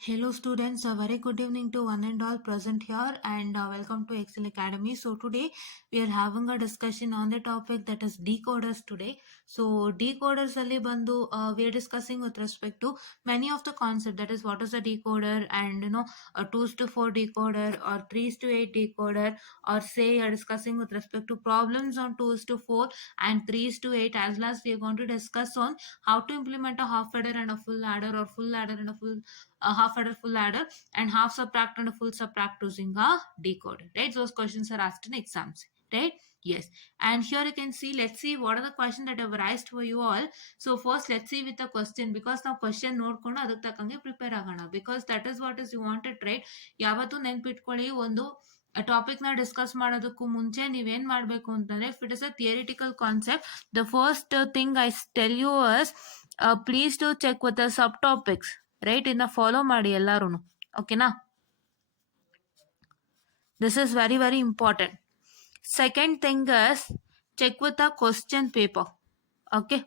Hello students, a very good evening to one and all present here and welcome to Excel Academy. So today we are having a discussion on the topic that is decoders today. So decoders ali bandu we are discussing with respect to many of the concept, that is what is a decoder and a 2 to 4 decoder or 3 to 8 decoder, or say you are discussing with respect to problems on 2 to 4 and 3 to 8. As last we are going to discuss on how to implement a half adder and a full adder, or full adder and a half adder, full adder, and half subtract and a full subtract using a decoder, right? Those questions are asked in exams, right? Yes. And here you can see, let's see what are the questions that have raised for you all. So first let's see with the question, because now question ನೋಡ್ಕೊಂಡು ಅದಕ್ಕೆ ತಕ್ಕಂಗೆ prepare ಆಗೋಣ, because that is what is you wanted, right? ಯಾವತ್ತೂ ನೆನ್ಪಿಟ್ಕೊಳ್ಳಿ, ಒಂದು topic ನ discuss ಮಾಡೋದಕ್ಕೂ ಮುಂಚೆ ನೀವೇನ್ ಮಾಡ್ಬೇಕು ಅಂತಂದ್ರೆ, if it is a theoretical concept, the first thing I tell you is please to check with the subtopics, right? ಇನ್ನ ಫಾಲೋ ಮಾಡಿ ಎಲ್ಲಾರು, ಓಕೆನಾ? This is very very important. Second thing is check with the question paper. Okay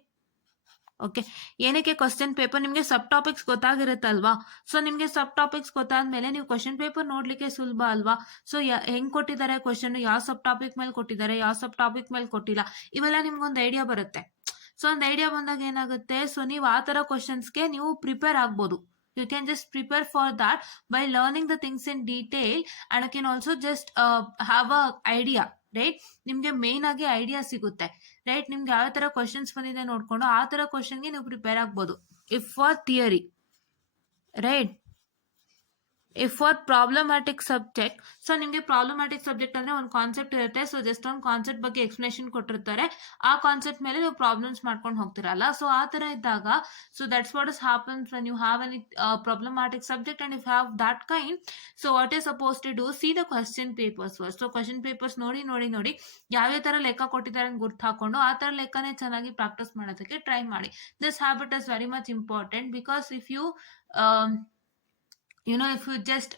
okay ಏನಕ್ಕೆ question paper? ನಿಮಗೆ ಸಬ್ topics ಗೊತ್ತಾಗಿರುತ್ತಲ್ವಾ? So ನಿಮಗೆ ಸಬ್ topics ಗೊತ್ತಾದ್ಮೇಲೆ ನೀವು question paper ನೋಡ್ಲಿಕ್ಕೆ ಸುಲಭ ಅಲ್ವಾ? ಸೊ ಹೆಂಗ್ ಕೊಟ್ಟಿದ್ದಾರೆ ಕ್ವಶನ್, ಯಾವ ಸಬ್ ಟಾಪಿಕ್ ಮೇಲೆ ಕೊಟ್ಟಿದ್ದಾರೆ, ಯಾವ ಸಬ್ ಟಾಪಿಕ್ ಮೇಲೆ ಕೊಟ್ಟಿಲ್ಲ, ಇವೆಲ್ಲ ನಿಮ್ಗೊಂದು ಐಡಿಯಾ ಬರುತ್ತೆ. ಸೊ ಒಂದು ಐಡಿಯಾ ಬಂದಾಗ ಏನಾಗುತ್ತೆ, ಸೊ ನೀವು ಆ ತರ ಕ್ವಶನ್ಸ್ಗೆ ನೀವು ಪ್ರಿಪೇರ್ ಆಗ್ಬೋದು. You can just prepare for that by learning the things in detail, and you can also just have a idea, right? ನಿಮ್ಗೆ ಮೇನ್ ಆಗಿ ಐಡಿಯಾ ಸಿಗುತ್ತೆ, ರೈಟ್? ನಿಮ್ಗೆ ಯಾವ ತರ ಕ್ವಶನ್ಸ್ ಬಂದಿದೆ ನೋಡ್ಕೊಂಡು ಆ ತರ ಕ್ವಶನ್ಗೆ ನೀವು ಪ್ರಿಪೇರ್ ಆಗ್ಬೋದು. If for theory, right? If for problematic subject, so ನಿಮಗೆ ಪ್ರಾಬ್ಲಮ್ಯಾಟಿಕ್ ಸಬ್ಜೆಕ್ಟ್ ಅಂದ್ರೆ ಒಂದು ಕಾನ್ಸೆಪ್ಟ್ ಇರುತ್ತೆ. ಸೊ ಜಸ್ಟ್ ಒಂದು ಕಾನ್ಸೆಪ್ಟ್ ಬಗ್ಗೆ ಎಕ್ಸ್ಪ್ಲನೇಷನ್ ಕೊಟ್ಟಿರ್ತಾರೆ, ಆ ಕಾನ್ಸೆಪ್ಟ್ ಮೇಲೆ ನೀವು ಪ್ರಾಬ್ಲಮ್ಸ್ ಮಾಡ್ಕೊಂಡು ಹೋಗ್ತಿರಲ್ಲ. ಸೊ ಆ ತರ ಇದ್ದಾಗ, so that's what is happens when you have any problematic subject, and if have that kind, so what is suppose to do, see the question papers first. So question papers ನೋಡಿ ನೋಡಿ ನೋಡಿ ಯಾವ್ಯಾವ ತರ ಲೆಕ್ಕ ಕೊಟ್ಟಿದ್ದಾರೆ ಅಂತ ಗುರ್ತು ಹಾಕೊಂಡು ಆ ತರ ಲೆಕ್ಕನೇ ಚೆನ್ನಾಗಿ ಪ್ರಾಕ್ಟೀಸ್ ಮಾಡೋದಕ್ಕೆ ಟ್ರೈ ಮಾಡಿ. This habit is very much important, because if you if you just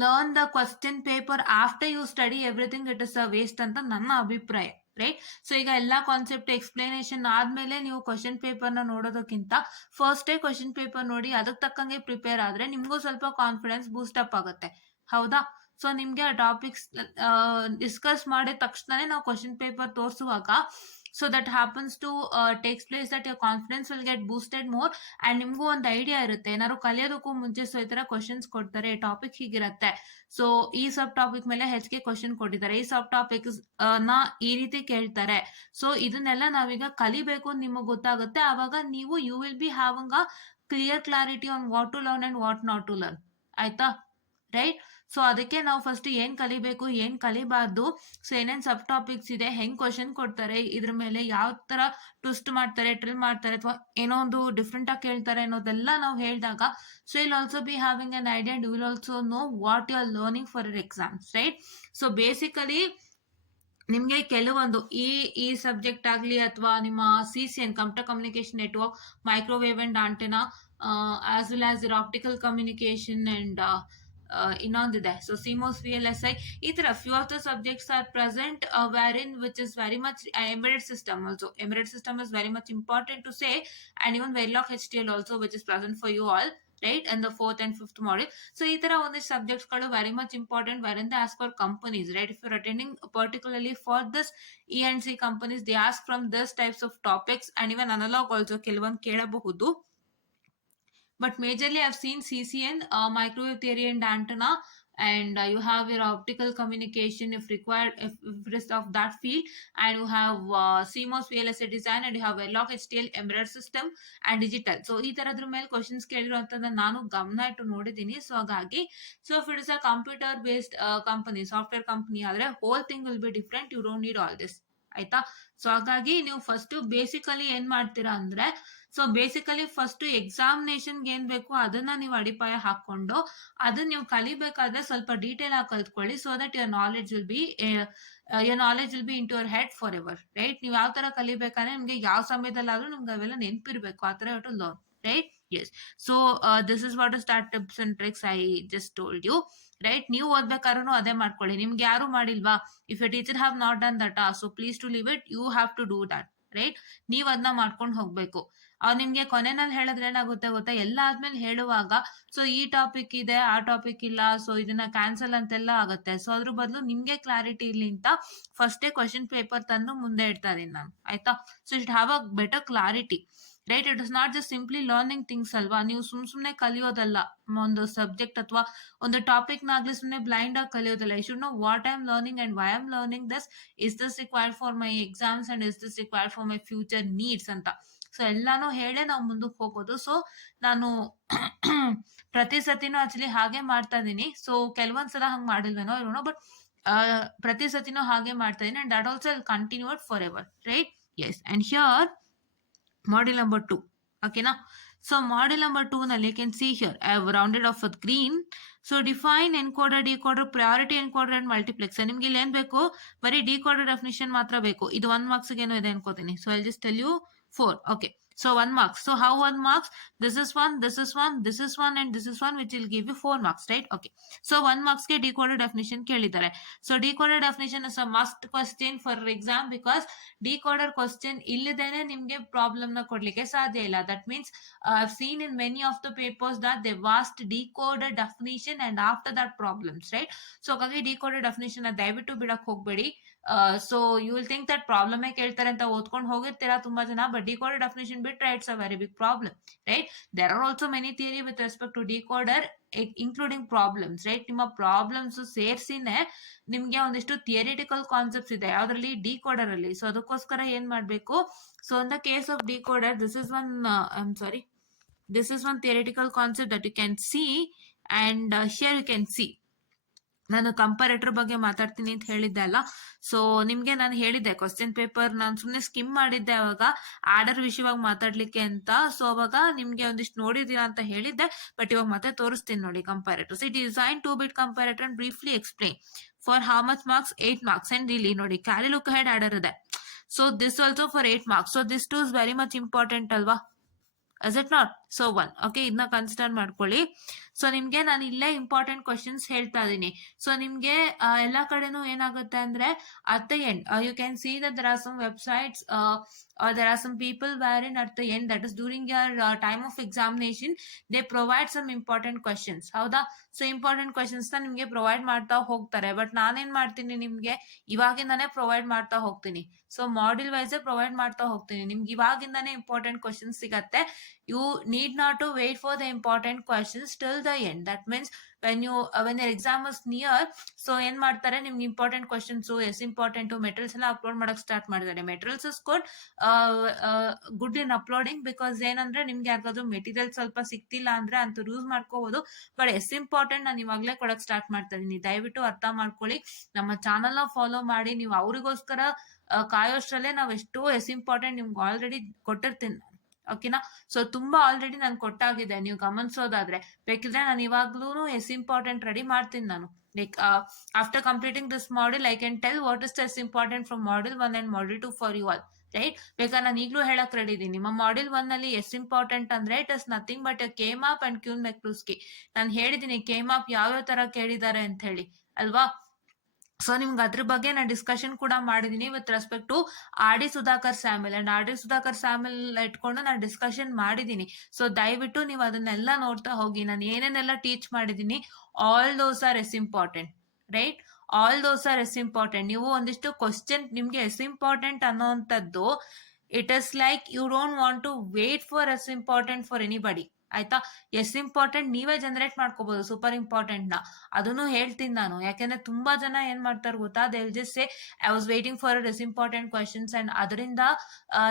learn the question paper after you study everything, it is a waste ಅಂತ ನನ್ನ ಅಭಿಪ್ರಾಯ, ರೈಟ್? ಸೊ ಈಗ ಎಲ್ಲಾ ಕಾನ್ಸೆಪ್ಟ್ ಎಕ್ಸ್ಪ್ಲನೇಷನ್ ಆದ್ಮೇಲೆ ನೀವು ಕ್ವಶನ್ ಪೇಪರ್ ನ ನೋಡೋದಕ್ಕಿಂತ first question paper ನೋಡಿ ಅದಕ್ಕೆ ತಕ್ಕಂಗೆ ಪ್ರಿಪೇರ್ ಆದ್ರೆ ನಿಮ್ಗೂ ಸ್ವಲ್ಪ ಕಾನ್ಫಿಡೆನ್ಸ್ ಬೂಸ್ಟ್ ಅಪ್ ಆಗುತ್ತೆ, ಹೌದಾ? ಸೊ ನಿಮ್ಗೆ ಆ ಟಾಪಿಕ್ಸ್ ಡಿಸ್ಕಸ್ ಮಾಡಿದ ತಕ್ಷಣನೇ ನಾವು ಕ್ವಶನ್ ಪೇಪರ್ ತೋರಿಸುವಾಗ, so that happens to takes place that your confidence will get boosted more, and ನಿಮ್ಗೂ ಒಂದು ಐಡಿಯಾ ಇರುತ್ತೆ ಏನಾದ್ರು ಕಲಿಯೋದಕ್ಕೂ ಮುಂಚೆ. ಸೊ ಈ ತರ ಕ್ವಶನ್ಸ್ ಕೊಡ್ತಾರೆ, ಟಾಪಿಕ್ ಹೀಗಿರುತ್ತೆ, ಸೊ ಈ ಸಬ್ ಟಾಪಿಕ್ ಮೇಲೆ ಹೆಚ್ಚಿಗೆ ಕ್ವಶನ್ ಕೊಟ್ಟಿದ್ದಾರೆ, ಈ ಸಬ್ ಟಾಪಿಕ್ ನ ಈ ರೀತಿ ಕೇಳ್ತಾರೆ. ಸೊ ಇದನ್ನೆಲ್ಲ ನಾವೀಗ ಕಲಿಬೇಕು ಅಂತ ನಿಮಗೆ ಗೊತ್ತಾಗುತ್ತೆ. ಆವಾಗ ನೀವು you will be having a clear clarity on what to learn and what not to learn, ಆಯ್ತಾ? ರೈಟ್? ಸೊ ಅದಕ್ಕೆ ನಾವು ಫಸ್ಟ್ ಏನ್ ಕಲಿಬೇಕು, ಏನ್ ಕಲಿಬಾರ್ದು, ಸೊ ಏನೇನ್ ಸಬ್ ಟಾಪಿಕ್ಸ್ ಇದೆ, ಹೆಂಗ್ ಕ್ವಶನ್ ಕೊಡ್ತಾರೆ, ಇದ್ರ ಮೇಲೆ ಯಾವ ತರ ಟ್ವಿಸ್ಟ್ ಮಾಡ್ತಾರೆ, ಟ್ರಿಲ್ ಮಾಡ್ತಾರೆ, ಅಥವಾ ಏನೋ ಒಂದು ಡಿಫ್ರೆಂಟ್ ಆಗಿ ಕೇಳ್ತಾರೆ ಅನ್ನೋದೆಲ್ಲ ನಾವು ಹೇಳಿದಾಗ, so will also be having an idea and you will also know what you are learning for your exams, right? So basically ನಿಮ್ಗೆ ಕೆಲವೊಂದು ಈ ಸಬ್ಜೆಕ್ಟ್ ಆಗ್ಲಿ ಅಥವಾ ನಿಮ್ಮ CCN computer communication network, microwave and antenna, as well as your optical communication and ಇನ್ನೊಂದಿದೆ, so CMOS VLSI, ಈ ತರ few of the subjects are present wherein which is very much embedded system also. Embedded system is very much important to say, and even Verilog HTL also, which is present for you all, right? And the 4th and 5th module. So ಈ ತರ ಒಂದು subjects ಗಳು very much important, wherein they ask for companies, right? If you're attending particularly for this E&C companies, they ask from this types of topics, and even analog also ಕೆಲವೊಂದು ಕೇಳಬಹುದು. But majorly I've seen CCN, microwave theory and antenna, and you have your optical communication if required, if it is of that field, and you have CMOS VLSI design, and you have Verilog HTL embedded system and digital. So ಈ ತರದ್ರ ಮೇಲೆ questions ಕೇಳಿರೋಂಥದ್ದನ್ನ ನಾನು ಗಮನ ಇಟ್ಟು ನೋಡಿದ್ದೀನಿ. So ಹಾಗಾಗಿ, so if it is a computer based company, software company ಆದ್ರೆ whole thing will be different, you don't need all this, ಆಯ್ತಾ? So ಹಾಗಾಗಿ ನೀವು ಫಸ್ಟ್ ಬೇಸಿಕಲಿ ಏನ್ ಮಾಡ್ತೀರಾ ಅಂದ್ರೆ, ಸೊ ಬೇಸಿಕಲಿ ಫಸ್ಟ್ ಎಕ್ಸಾಮಿನೇಷನ್ಗೆ ಏನ್ ಬೇಕು ಅದನ್ನ ನೀವು ಅಡಿಪಾಯ ಹಾಕೊಂಡು ಅದನ್ನ ನೀವು ಕಲಿಬೇಕಾದ್ರೆ ಸ್ವಲ್ಪ ಡೀಟೇಲ್ ಆಗಿ ಕಲ್ತ್ಕೊಳ್ಳಿ, so that your knowledge will be into your head for ever, right? ನೀವು ಯಾವ ತರ ಕಲಿಬೇಕಂದ್ರೆ ನಿಮ್ಗೆ ಯಾವ ಸಮಯದಲ್ಲಾದ್ರೂ ನಿಮ್ಗೆ ಅವೆಲ್ಲ ನೆನ್ಪಿರ್ಬೇಕು, ಆ ತರ to learn, right? Yes. So this is what is that tips and tricks I just told you, right? ನೀವು ಓದ್ಬೇಕಾದ್ರೂ ಅದೇ ಮಾಡ್ಕೊಳ್ಳಿ. ನಿಮ್ಗೆ ಯಾರು ಮಾಡಿಲ್ವಾ, if your teacher have not done that, so please to leave it, you have to do that, right? ನೀವ್ ಅದನ್ನ ಮಾಡ್ಕೊಂಡು ಹೋಗ್ಬೇಕು. ನಿಮ್ಗೆ ಕೊನೆನಲ್ಲಿ ಹೇಳಿದ್ರೆ ಏನಾಗುತ್ತೆ ಗೊತ್ತಾ, ಎಲ್ಲ ಆದ್ಮೇಲೆ ಹೇಳುವಾಗ ಸೊ ಈ ಟಾಪಿಕ್ ಇದೆ, ಆ ಟಾಪಿಕ್ ಇಲ್ಲ, ಸೊ ಇದನ್ನ ಕ್ಯಾನ್ಸಲ್ ಅಂತೆಲ್ಲ ಆಗುತ್ತೆ. ಸೊ ಅದ್ರ ಬದಲು ನಿಮ್ಗೆ ಕ್ಲಾರಿಟಿ ಇರ್ಲಿ ಅಂತ ಫಸ್ಟೇ ಕ್ವಶನ್ ಪೇಪರ್ ತಂದು ಮುಂದೆ ಇಡ್ತಾ ಇದೀನಿ ನಾನು, ಆಯ್ತಾ. So it have a better clarity, right. It is not just simply learning things ಅಲ್ವಾ, ನೀವು ಸುಮ್ನೆ ಕಲಿಯೋದಲ್ಲ ಒಂದು ಸಬ್ಜೆಕ್ಟ್ ಅಥವಾ ಒಂದು ಟಾಪಿಕ್ ನಾಗ್ಲಿ ಸುಮ್ನೆ ಬ್ಲೈಂಡ್ ಆಗಿ ಕಲಿಯೋದಲ್ಲ. I should know what I am learning and why am learning this, is this required for my exams and is this required for my future needs ಅಂತ. ಸೊ ಎಲ್ಲಾನು ಹೇಳೇ ನಾವು ಮುಂದಕ್ಕೆ ಹೋಗೋದು. ಸೊ ನಾನು ಪ್ರತಿ ಸತಿನೂ ಆಕ್ಚುಲಿ ಹಾಗೆ ಮಾಡ್ತಾ ಇದೀನಿ. ಸೊ ಕೆಲವೊಂದ್ಸಲ ಹಂಗ್ ಮಾಡಿಲ್ವೇನೋ ಇರೋನೋ, ಬಟ್ ಪ್ರತಿ ಸತಿನೂ ಹಾಗೆ ಮಾಡ್ತಾ ಇದೀನಿ and that also continued for ever, right. Yes, and here module number 2, okay na. So module number 2 nalli you can see here I have rounded off with green. So define encoder, decoder, priority encoder and multiplexer. ನಿಮ್ಗೆ ಇಲ್ಲಿ ಏನ್ ಬೇಕು, ಬರೀ decoder definition ಮಾತ್ರ ಬೇಕು. ಇದು 1 marks ಏನೋ ಇದೆ ಅನ್ಕೋತೀನಿ. So I'll just tell you 4. Okay, so 1 marks. So how 1 marks? This is 1, this is 1, this is 1 and this is 1, which will give you 4 marks, right? Okay, so 1 marks ಗೆ decoder definition ಕೇಳಿದ್ದಾರೆ. So decoder definition is a must question for exam because decoder question ಇಲ್ಲದೇನೆ ನಿಮ್ಗೆ problem ನ ಕೊಡ್ಲಿಕ್ಕೆ ಸಾಧ್ಯ ಇಲ್ಲ. That means I've seen in many of the papers that they've asked decoder definition and after that problems, right? So ಹಾಗಾಗಿ decoder definition ದಯವಿಟ್ಟು ಬಿಡಕ್ ಹೋಗ್ಬೇಡಿ. So you will think that problem ಕೇಳ್ತಾರೆ ಅಂತ ಓದ್ಕೊಂಡು ಹೋಗಿರ್ತೀರಾ ತುಂಬಾ ಜನ, ಬಟ್ ಡಿಕೋಡರ್ ಡೆಫಿನೇಷನ್ ಬಿಟ್ರೆ it's a very big problem, right. There are also many theory with respect to decoder including problems, right. ನಿಮ್ಮ ಪ್ರಾಬ್ಲಮ್ಸ್ ಸೇರ್ಸಿನೇ ನಿಮ್ಗೆ ಒಂದಿಷ್ಟು ಥಿಯರಿಟಿಕಲ್ ಕಾನ್ಸೆಪ್ಟ್ಸ್ ಇದೆ ಯಾವ್ದ್ರಲ್ಲಿ, ಡಿಕೋಡರ್ ಅಲ್ಲಿ. ಸೊ ಅದಕ್ಕೋಸ್ಕರ ಏನ್ ಮಾಡ್ಬೇಕು, so in the case of decoder this is one theoretical concept that you can see and here you can see ನಾನು ಕಂಪಾರೇಟರ್ ಬಗ್ಗೆ ಮಾತಾಡ್ತೀನಿ ಅಂತ ಹೇಳಿದ್ದೆ ಅಲ್ಲ. ಸೊ ನಿಮ್ಗೆ ನಾನು ಹೇಳಿದ್ದೆ ಕ್ವಶನ್ ಪೇಪರ್ ನಾನು ಸುಮ್ನೆ ಸ್ಕಿಮ್ ಮಾಡಿದ್ದೆ ಅವಾಗ ಆರ್ಡರ್ ವಿಷಯವಾಗಿ ಮಾತಾಡ್ಲಿಕ್ಕೆ ಅಂತ. ಸೊ ಅವಾಗ ನಿಮ್ಗೆ ಒಂದಿಷ್ಟು ನೋಡಿದೀರಾ ಅಂತ ಹೇಳಿದ್ದೆ, ಬಟ್ ಇವಾಗ ಮತ್ತೆ ತೋರಿಸ್ತೀನಿ ನೋಡಿ comparators. It design 2-bit comparator and briefly explain for how much marks, 8 marks. And ಇಲ್ಲಿ ನೋಡಿ ಕ್ಯಾರಿ ಲುಕ್ ಹೆಡ್ ಆರ್ಡರ್ ಇದೆ. So this also for 8 marks. So this too is very much important ಅಲ್ವಾ, is it not? So 1, okay, ಇದನ್ನ consider ಮಾಡ್ಕೊಳ್ಳಿ. So ನಿಮ್ಗೆ ನಾನು ಇಲ್ಲೇ important questions ಹೇಳ್ತಾ ಇದೀನಿ. ಸೊ ನಿಮ್ಗೆ ಎಲ್ಲಾ ಕಡೆನೂ ಏನಾಗುತ್ತೆ ಅಂದ್ರೆ at the end you can see that there are some websites or there are some people wherein at the end, that is during your time of examination, they provide some important questions, ಹೌದಾ. So important questions ನ ನಿಮ್ಗೆ provide ಮಾಡ್ತಾ ಹೋಗ್ತಾರೆ, but ನಾನೇನ್ ಮಾಡ್ತೀನಿ ನಿಮ್ಗೆ ಇವಾಗಿಂದಾನೇ provide ಮಾಡ್ತಾ ಹೋಗ್ತೀನಿ. ಸೊ ಮಾಡ್ಯೂಲ್ ವೈಸ್ ಪ್ರೊವೈಡ್ ಮಾಡ್ತಾ ಹೋಗ್ತೀನಿ. ನಿಮ್ಗೆ ಇವಾಗಿಂದಾನೇ ಇಂಪಾರ್ಟೆಂಟ್ ಕ್ವಶನ್ಸ್ ಸಿಗತ್ತೆ. You need not to wait for the important questions till the end. That means when your exam is near, so ಏನ್ ಮಾಡ್ತಾರೆ, ನಿಮ್ಗೆ important questions S important materials ಎಲ್ಲ upload ಮಾಡಕ್ start ಮಾಡಿದ್ದಾರೆ. Materials is good in uploading, because ಏನಂದ್ರೆ ನಿಮ್ಗೆ ಯಾವ್ದಾದ್ರು material ಸ್ವಲ್ಪ ಸಿಕ್ತಿಲ್ಲ ಅಂದ್ರೆ ಅಂತ ಯೂಸ್ ಮಾಡ್ಕೋಬಹುದು. ಬಟ್ ಎಸ್ ಇಂಪಾರ್ಟೆಂಟ್ ನಾನು ಇವಾಗ್ಲೇ ಕೊಡಕ್ ಸ್ಟಾರ್ಟ್ ಮಾಡ್ತಾ ಇದೀನಿ. ದಯವಿಟ್ಟು ಅರ್ಥ ಮಾಡ್ಕೊಳ್ಳಿ. ನಮ್ಮ ಚಾನಲ್ ನ ಫಾಲೋ ಮಾಡಿ. ನೀವು ಅವ್ರಿಗೋಸ್ಕರ ಕಾಯೋಷ್ಟ್ರಲ್ಲೇ ನಾವ್ ಎಷ್ಟೋ ಎಸ್ ಇಂಪಾರ್ಟೆಂಟ್ ನಿಮ್ಗೆ ಆಲ್ರೆಡಿ ಕೊಟ್ಟಿರ್ತೀನಿ, ಓಕೆನಾ. ಸೊ ತುಂಬಾ ಆಲ್ರೆಡಿ ನಾನು ಕೊಟ್ಟಾಗಿದೆ, ನೀವು ಗಮನಿಸೋದಾದ್ರೆ. ಬೇಕಿದ್ರೆ ನಾನು ಇವಾಗ್ಲೂ ಎಸ್ ಇಂಪಾರ್ಟೆಂಟ್ ರೆಡಿ ಮಾಡ್ತೀನಿ ನಾನು. Like after completing this module I can tell what is S important from module 1 and module 2 for you all, right. ಬೇಕಾದ್ರೆ ನಾನು ಈಗಲೂ ಹೇಳಕ್ ರೆಡಿ ಇದೀನಿ. ನಿಮ್ಮ ಮಾಡ್ಯೂಲ್ 1 ನಲ್ಲಿ ಎಸ್ ಇಂಪಾರ್ಟೆಂಟ್ ಅಂದ್ರೆ it is nothing but K map and Quine McCluskey. ನಾನು ಹೇಳಿದೀನಿ ಕೆ ಮಾಪ್ ಯಾವ್ಯಾವ ತರ ಕೇಳಿದ್ದಾರೆ ಅಂತ ಹೇಳಿ, ಅಲ್ವಾ. ಸೊ ನಿಮ್ಗೆ ಅದ್ರ ಬಗ್ಗೆ ನಾನು ಡಿಸ್ಕಷನ್ ಕೂಡ ಮಾಡಿದೀನಿ with respect to R D Sudhakar Samuel and R D Sudhakar Samuel ಇಟ್ಕೊಂಡು ನಾನು ಡಿಸ್ಕಷನ್ ಮಾಡಿದೀನಿ. ಸೊ ದಯವಿಟ್ಟು ನೀವು ಅದನ್ನೆಲ್ಲ ನೋಡ್ತಾ ಹೋಗಿ. ನಾನು ಏನೇನೆಲ್ಲ ಟೀಚ್ ಮಾಡಿದೀನಿ, all those are S important, right. All those are S important. ನೀವು ಒಂದಿಷ್ಟು ಕ್ವಶನ್ ನಿಮ್ಗೆ ಎಸ್ ಇಂಪಾರ್ಟೆಂಟ್ ಅನ್ನೋಂಥದ್ದು, it is like you don't want to wait for S important for anybody, ಆಯ್ತಾ. ಎಸ್ ಇಂಪಾರ್ಟೆಂಟ್ ನೀವೇ ಜನರೇಟ್ ಮಾಡ್ಕೋಬಹುದು, super important ನ. ಅದನ್ನು ಹೇಳ್ತೀನಿ ನಾನು, ಯಾಕೆಂದ್ರೆ ತುಂಬಾ ಜನ ಏನ್ ಮಾಡ್ತಾರೆ ಗೊತ್ತಾ, they will just say I was waiting for S important questions and ಅದರಿಂದ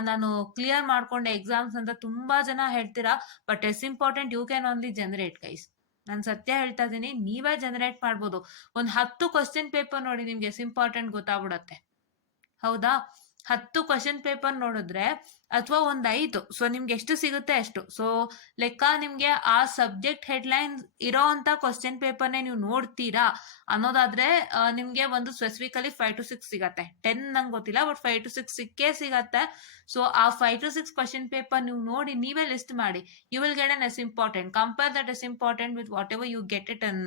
ನಾನು ಕ್ಲಿಯರ್ ಮಾಡ್ಕೊಂಡೆ ಎಕ್ಸಾಮ್ಸ್ ಅಂತ ತುಂಬಾ ಜನ ಹೇಳ್ತೀರಾ. But S important you can only generate, guys. ನಾನು ಸತ್ಯ ಹೇಳ್ತಾ ಇದೀನಿ, ನೀವೇ ಜನರೇಟ್ ಮಾಡ್ಬೋದು. ಒಂದ್ 10 ಕ್ವಶನ್ ಪೇಪರ್ ನೋಡಿ, ನಿಮ್ಗೆ ಎಸ್ ಇಂಪಾರ್ಟೆಂಟ್ ಗೊತ್ತಾಗ್ಬಿಡತ್ತೆ, ಹೌದಾ. 10 ಕ್ವಶನ್ ಪೇಪರ್ ನೋಡಿದ್ರೆ ಅಥವಾ ಒಂದ್ 5, ಸೊ ನಿಮ್ಗೆ ಎಷ್ಟು ಸಿಗುತ್ತೆ ಅಷ್ಟು. ಸೊ ಲೆಕ್ಕ ನಿಮ್ಗೆ ಆ ಸಬ್ಜೆಕ್ಟ್ ಹೆಡ್ಲೈನ್ ಇರೋ ಅಂತ ಕ್ವಶನ್ ಪೇಪರ್ನೇ ನೀವು ನೋಡ್ತೀರಾ ಅನ್ನೋದಾದ್ರೆ ನಿಮ್ಗೆ ಒಂದು ಸ್ಪೆಸಿಫಿಕಲಿ 5 to 6 ಸಿಗತ್ತೆ. 10 ನಂಗೆ ಗೊತ್ತಿಲ್ಲ, ಬಟ್ 5 to 6 ಸಿಕ್ಕೇ ಸಿಗತ್ತೆ. ಸೊ ಆ 5 to 6 ಕ್ವಶನ್ ಪೇಪರ್ ನೀವು ನೋಡಿ ನೀವೇ ಲಿಸ್ಟ್ ಮಾಡಿ. You will get an S important. Compare that S important with whatever you get it on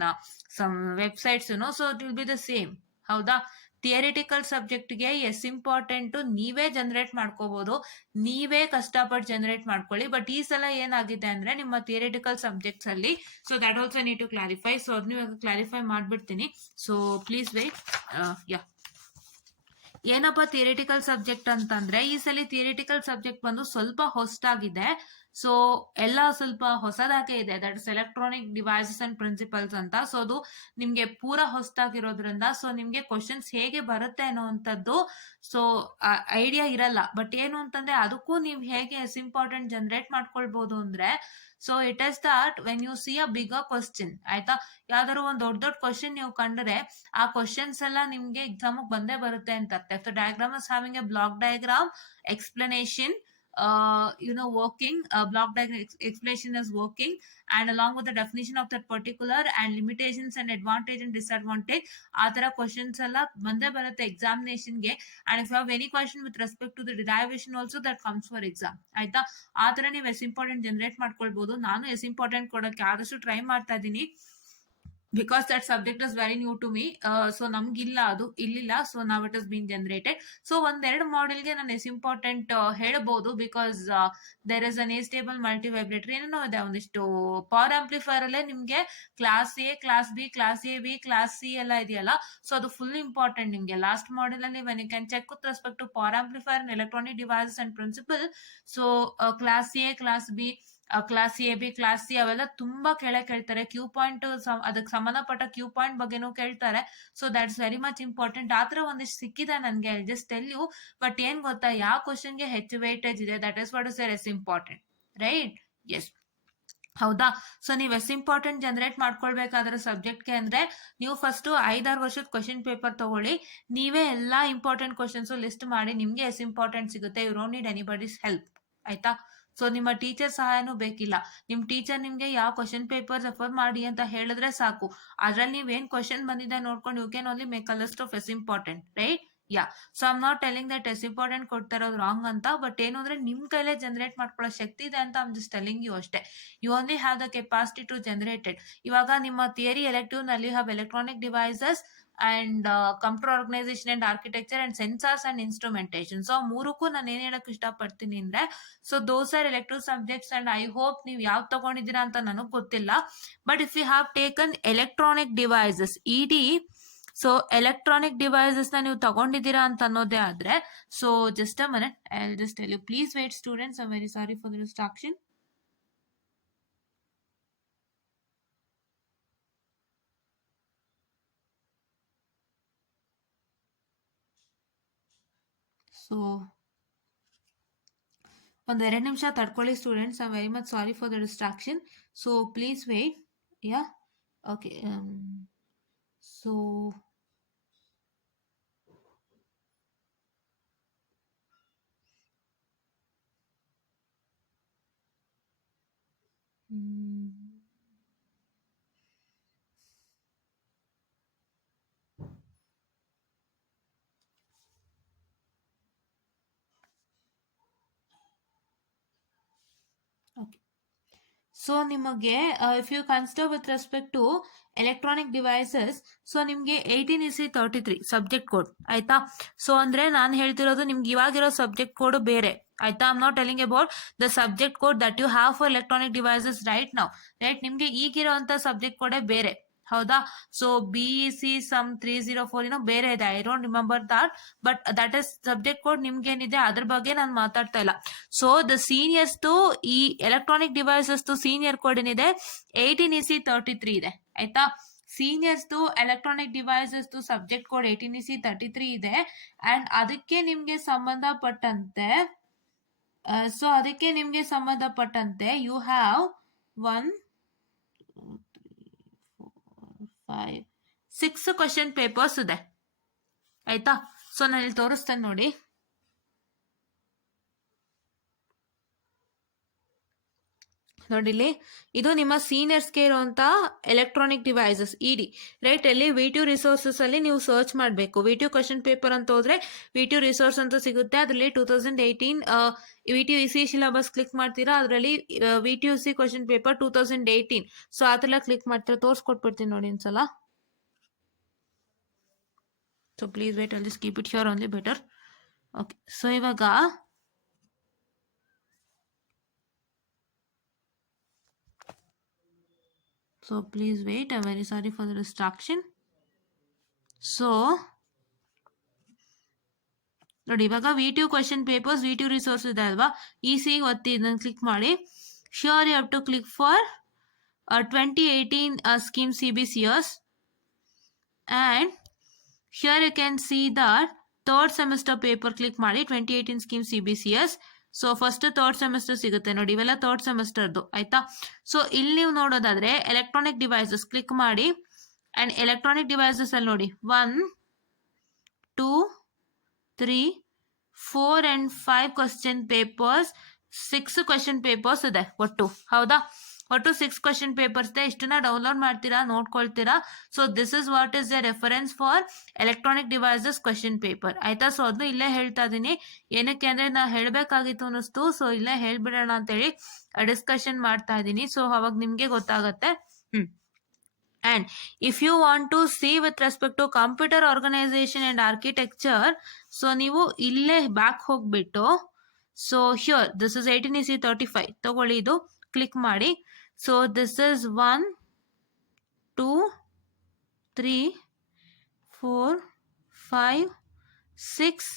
some websites, so it will be the same, ಹೌದಾ. Theoretical ಸಬ್ಜೆಕ್ಟ್ಗೆ S important ನೀವೇ generate ಮಾಡ್ಕೋಬಹುದು, ನೀವೇ ಕಷ್ಟಪಟ್ಟು ಜನರೇಟ್ ಮಾಡ್ಕೊಳ್ಳಿ. But ಈ ಸಲ ಏನಾಗಿದೆ ಅಂದ್ರೆ ನಿಮ್ಮ ಥಿಯರಿಟಿಕಲ್ ಸಬ್ಜೆಕ್ಟ್ಸ್ ಅಲ್ಲಿ, so that also need to clarify. So ಅದನ್ನ ಇವಾಗ ಕ್ಲಾರಿಫೈ ಮಾಡ್ಬಿಡ್ತೀನಿ. So please wait. ಯಾ, ಏನಪ್ಪ ಥಿಯರಿಟಿಕಲ್ ಸಬ್ಜೆಕ್ಟ್ ಅಂತಂದ್ರೆ, ಈ ಸಲ ಥಿಯರಿಟಿಕಲ್ ಸಬ್ಜೆಕ್ಟ್ ಬಂದು ಸ್ವಲ್ಪ ಹೊಸದಾಗಿದೆ. ಸೊ ಎಲ್ಲ ಸ್ವಲ್ಪ ಹೊಸದಾಗೆ ಇದೆ. That is electronic devices and principles ಅಂತ. ಸೊ ಅದು ನಿಮ್ಗೆ ಪೂರಾ ಹೊಸದಾಗಿರೋದ್ರಿಂದ ಸೊ ನಿಮ್ಗೆ ಕ್ವಶನ್ಸ್ ಹೇಗೆ ಬರುತ್ತೆ ಅನ್ನೋವಂಥದ್ದು ಸೊ ಐಡಿಯಾ ಇರಲ್ಲ. ಬಟ್ ಏನು ಅಂತಂದ್ರೆ ಅದಕ್ಕೂ ನೀವು ಹೇಗೆ ಎಸ್ ಇಂಪಾರ್ಟೆಂಟ್ ಜನರೇಟ್ ಮಾಡ್ಕೊಳ್ಬಹುದು ಅಂದ್ರೆ, so it is that when U C a bigger question, ಆಯ್ತಾ, ಯಾವ್ದಾದ್ರು ಒಂದು ದೊಡ್ಡ ದೊಡ್ಡ ಕ್ವಶನ್ ನೀವು ಕಂಡ್ರೆ ಆ ಕ್ವಶನ್ಸ್ ಎಲ್ಲ ನಿಮ್ಗೆ ಎಕ್ಸಾಮ್ ಬಂದೇ ಬರುತ್ತೆ ಅಂತ ಅರ್ಥ. If the diagram is having a block diagram explanation, working, block diagram explanation is working, and along with the definition of that particular and limitations and advantage and disadvantage, ಆ ತರ questions ಎಲ್ಲ ಬಂದೇ ಬರುತ್ತೆ examination ಗೆ. And if you have any question with respect to the derivation also that comes for exam, ಆಯ್ತಾ. ಆ ತರ ನೀವು ಎಸ್ ಇಂಪಾರ್ಟೆಂಟ್ ಜನರೇಟ್ ಮಾಡ್ಕೊಳ್ಬಹುದು. ನಾನು ಎಸ್ ಇಂಪಾರ್ಟೆಂಟ್ ಕೊಡೋಕೆ ಆದಷ್ಟು ಟ್ರೈ ಮಾಡ್ತಾ ಇದ್ದೀನಿ, because that subject is very new to me. So ನಮ್ಗಿಲ್ಲ, ಅದು ಇಲ್ಲಿಲ್ಲ. ಸೊ ನಾವ್ it is been generated. So ಒಂದೆರಡು ಮಾಡೆಲ್ಗೆ ನಾನು ಎಸ್ ಇಂಪಾರ್ಟೆಂಟ್ ಹೇಳ್ಬೋದು, because there is an astable multi vibratory ಏನೋ ಇದೆ. ಒಂದಿಷ್ಟು ಪವರ್ ಆಂಪ್ಲಿಫೈರ್ ಅಲ್ಲೇ ನಿಮ್ಗೆ class A, class B, class A B, class C ಎಲ್ಲ ಇದೆಯಲ್ಲ, ಸೊ ಅದು ಫುಲ್ ಇಂಪಾರ್ಟೆಂಟ್ ನಿಮ್ಗೆ ಲಾಸ್ಟ್ ಮಾಡೆಲ್ ಅಲ್ಲಿ. When you can check with respect to power amplifier and electronic devices and principle, so class A, class B, class A B, class C ಅವೆಲ್ಲ ತುಂಬಾ ಕೇಳ್ತಾರೆ. Q point, ಅದಕ್ಕೆ ಸಂಬಂಧಪಟ್ಟ Q point ಬಗ್ಗೆನೂ ಕೇಳ್ತಾರೆ. So that's very much important. ಆತರ ಒಂದಿಷ್ಟು ಸಿಕ್ಕಿದೆ ನನ್ಗೆ, I just tell you. But ಏನ್ ಗೊತ್ತಾ, ಯಾವ ಕ್ವಶನ್ಗೆ ಹೆಚ್ಚು ವೇಟೇಜ್ ಇದೆ, that is what is S important, right? Yes, ಹೌದಾ. ಸೊ ನೀವು ಎಸ್ ಇಂಪಾರ್ಟೆಂಟ್ ಜನರೇಟ್ ಮಾಡ್ಕೊಳ್ಬೇಕಾದ್ರೆ ಸಬ್ಜೆಕ್ಟ್ಗೆ ಅಂದ್ರೆ, ನೀವು ಫಸ್ಟ್ 5-6 ವರ್ಷದ ಕ್ವಶನ್ ಪೇಪರ್ ತಗೊಳ್ಳಿ, ನೀವೇ ಎಲ್ಲಾ ಇಂಪಾರ್ಟೆಂಟ್ ಕ್ವಶನ್ಸ್ ಲಿಸ್ಟ್ ಮಾಡಿ, ನಿಮ್ಗೆ ಎಸ್ ಇಂಪಾರ್ಟೆಂಟ್ ಸಿಗುತ್ತೆ. You don't need anybody's help, ಆಯ್ತಾ. ಸೊ ನಿಮ್ಮ ಟೀಚರ್ ಸಹಾಯನೂ ಬೇಕಿಲ್ಲ. ನಿಮ್ ಟೀಚರ್ ನಿಮ್ಗೆ ಯಾವ ಕ್ವಶನ್ ಪೇಪರ್ ರೆಫರ್ ಮಾಡಿ ಅಂತ ಹೇಳಿದ್ರೆ ಸಾಕು. ಅದ್ರಲ್ಲಿ ನೀವೇನ್ ಕ್ವಶನ್ ಬಂದಿದೆ ನೋಡ್ಕೊಂಡು you can only make a list of S important, right? Yeah. So I'm not telling that S important ಕೊಡ್ತಾ ಇರೋದು ರಾಂಗ್ ಅಂತ. ಬಟ್ ಏನು ಅಂದ್ರೆ ನಿಮ್ ಕೈಲೇ ಜನರೇಟ್ ಮಾಡ್ಕೊಳ್ಳೋ ಶಕ್ತಿ ಇದೆ ಅಂತ ಐಮ್ ಜಸ್ಟ್ ಟೆಲಿಂಗ್ ಯು ಅಷ್ಟೇ. You only have the capacity to generated. ಇವಾಗ ನಿಮ್ಮ ಥಿಯರಿ ಎಲೆಕ್ಟಿವ್ ನಲ್ಲಿ have electronic devices and computer organisation and architecture and sensors and instrumentation. So ಮೂರಕ್ಕೂ ನಾನು ಏನ್ ಹೇಳಕ್ ಇಷ್ಟಪಡ್ತೀನಿ ಅಂದ್ರೆ, so those are elective subjects and I hope ನೀವು ಯಾವ್ದು ತಗೊಂಡಿದ್ದೀರಾ ಅಂತ ನನಗ್ ಗೊತ್ತಿಲ್ಲ. But if you have taken electronic devices ED, so electronic devices ನ ನೀವು ತಗೊಂಡಿದ್ದೀರಾ ಅಂತ ಅನ್ನೋದೇ ಆದ್ರೆ, so just a minute, I will just tell you. Please wait students, I am very sorry for the distraction. So ಒಂದು 2 ನಿಮಿಷ ತಡ್ಕೊಳ್ಳಿ students, I am very much sorry for the distraction. So please wait. Yeah, okay. So okay. So ನಿಮಗೆ if you consider with respect to electronic devices, so ನಿಮ್ಗೆ 18/33 subject code, ಆಯ್ತಾ. So ಅಂದ್ರೆ ನಾನು ಹೇಳ್ತಿರೋದು ನಿಮ್ಗೆ ಇವಾಗಿರೋ ಸಬ್ಜೆಕ್ಟ್ ಕೋಡ್ ಬೇರೆ, ಆಯ್ತಾ. I'm not telling about the subject code that you have for electronic devices right now, right. ನಿಮ್ಗೆ ಈಗಿರೋಂತ ಸಬ್ಜೆಕ್ಟ್ ಕೋಡೇ ಬೇರೆ, ಹೌದಾ. ಸೊ BEC ಸಮ್ 304 ಬೇರೆ ಇದೆ, I don't remember that. But that is subject code ನಿಮ್ಗೆ ಏನಿದೆ ಅದ್ರ ಬಗ್ಗೆ ನಾನು ಮಾತಾಡ್ತಾ ಇಲ್ಲ. ಸೊ ದ ಸೀನಿಯರ್ಸ್ ಟು ಈ electronic devices to senior code ಏನಿದೆ 18/33 ಇದೆ, ಆಯ್ತಾ. Seniors to electronic devices to subject code 18/33 ಇದೆ. ಅಂಡ್ ಅದಕ್ಕೆ ನಿಮ್ಗೆ ಸಂಬಂಧಪಟ್ಟಂತೆ, ಸೊ ಅದಕ್ಕೆ ನಿಮ್ಗೆ ಸಂಬಂಧಪಟ್ಟಂತೆ ಯು ಹ್ಯಾವ್ 1 5 6 ಕ್ವಶನ್ ಪೇಪರ್ಸ್ ಇದೆ, ಆಯ್ತಾ. ಸೊ ನಾನು ಇಲ್ಲಿ ತೋರಿಸ್ತೇನೆ ನೋಡಿ. ನೋಡಿಲಿ, ಇದು ನಿಮ್ಮ ಸೀನಿಯರ್ಸ್ಗೆ ಇರುವಂತ ಎಲೆಕ್ಟ್ರಾನಿಕ್ ಡಿವೈಸಸ್ ಇಡಿ, ರೈಟ್. ಅಲ್ಲಿ VTU ರಿಸೋರ್ಸಸ್ ಅಲ್ಲಿ ನೀವು ಸರ್ಚ್ ಮಾಡಬೇಕು. VTU ಕ್ವಶನ್ ಪೇಪರ್ ಅಂತ ಹೋದ್ರೆ VTU ರಿಸೋರ್ಸ್ ಅಂತ ಸಿಗುತ್ತೆ. ಅದರಲ್ಲಿ 2018 VTUC ಸಿಲೆಬಸ್ ಕ್ಲಿಕ್ ಮಾಡ್ತೀರಾ, ಅದರಲ್ಲಿ VTUC ಕ್ವಶನ್ ಪೇಪರ್ 2018, ಸೊ ಅದೆಲ್ಲ ಕ್ಲಿಕ್ ಮಾಡ್ತೀರಾ. ತೋರಿಸ್ಕೊಟ್ಬಿಡ್ತೀನಿ ನೋಡಿ ಒಂದ್ಸಲ. ಸೊ ಪ್ಲೀಸ್ ವೇಟ್, ಅಲ್ಲಿ keep it here only better. Okay, so ಇವಾಗ so please wait, I'm very sorry for the distraction. So ನೋಡಿ, ಇವಾಗ V2 question papers, V2 resource ಇದೆ ಅಲ್ವಾ, EC ಒತ್ತಿ ಇದನ್ನು ಕ್ಲಿಕ್ ಮಾಡಿ. Sure you have to click for 2018 scheme CBCS, and here you can see that third semester paper click ಮಾಡಿ 2018 scheme CBCS. So first third semester ಸಿಗುತ್ತೆ ನೋಡಿ, ಇವೆಲ್ಲ third ಸೆಮಿಸ್ಟರ್ದು ಆಯ್ತಾ. ಸೊ ಇಲ್ಲಿ ನೀವು ನೋಡೋದಾದ್ರೆ ಎಲೆಕ್ಟ್ರಾನಿಕ್ ಡಿವೈಸಸ್ ಕ್ಲಿಕ್ ಮಾಡಿ, ಅಂಡ್ ಎಲೆಕ್ಟ್ರಾನಿಕ್ ಡಿವೈಸಸ್ ಅಲ್ಲಿ ನೋಡಿ 1, 2, 3, 4 and 5 question papers, 6 question papers ಇದೆ ಒಟ್ಟು. ಹೌದಾ, ಒಟ್ಟು 6 ಕ್ವಶನ್ ಪೇಪರ್ಸ್ ಇದೆ. ಇಷ್ಟನ್ನ ಡೌನ್ಲೋಡ್ ಮಾಡ್ತೀರಾ, ನೋಡ್ಕೊಳ್ತೀರಾ. So this is what is the reference for electronic devices question paper ಆಯ್ತಾ. ಸೊ ಅದನ್ನು ಇಲ್ಲೇ ಹೇಳ್ತಾ ಇದ್ದೀನಿ, ಏನಕ್ಕೆ ಅಂದ್ರೆ ನಾ ಹೇಳಬೇಕಾಗಿತ್ತು ಅನ್ನಿಸ್ತು. ಸೊ ಇಲ್ಲೇ ಹೇಳ್ಬಿಡೋಣ ಅಂತೇಳಿ ಡಿಸ್ಕಷನ್ ಮಾಡ್ತಾ ಇದ್ದೀನಿ. ಸೊ ಅವಾಗ ನಿಮಗೆ ಗೊತ್ತಾಗತ್ತೆ. And if you want to see with respect to computer organization and architecture, so ನೀವು ಇಲ್ಲೇ ಬ್ಯಾಕ್ ಹೋಗ್ಬಿಟ್ಟು, so here this is 18EC35 ತಗೊಳ್ಳಿ, ಇದು ಕ್ಲಿಕ್ ಮಾಡಿ. So this is 1, 2, 3, 4, 5, 6,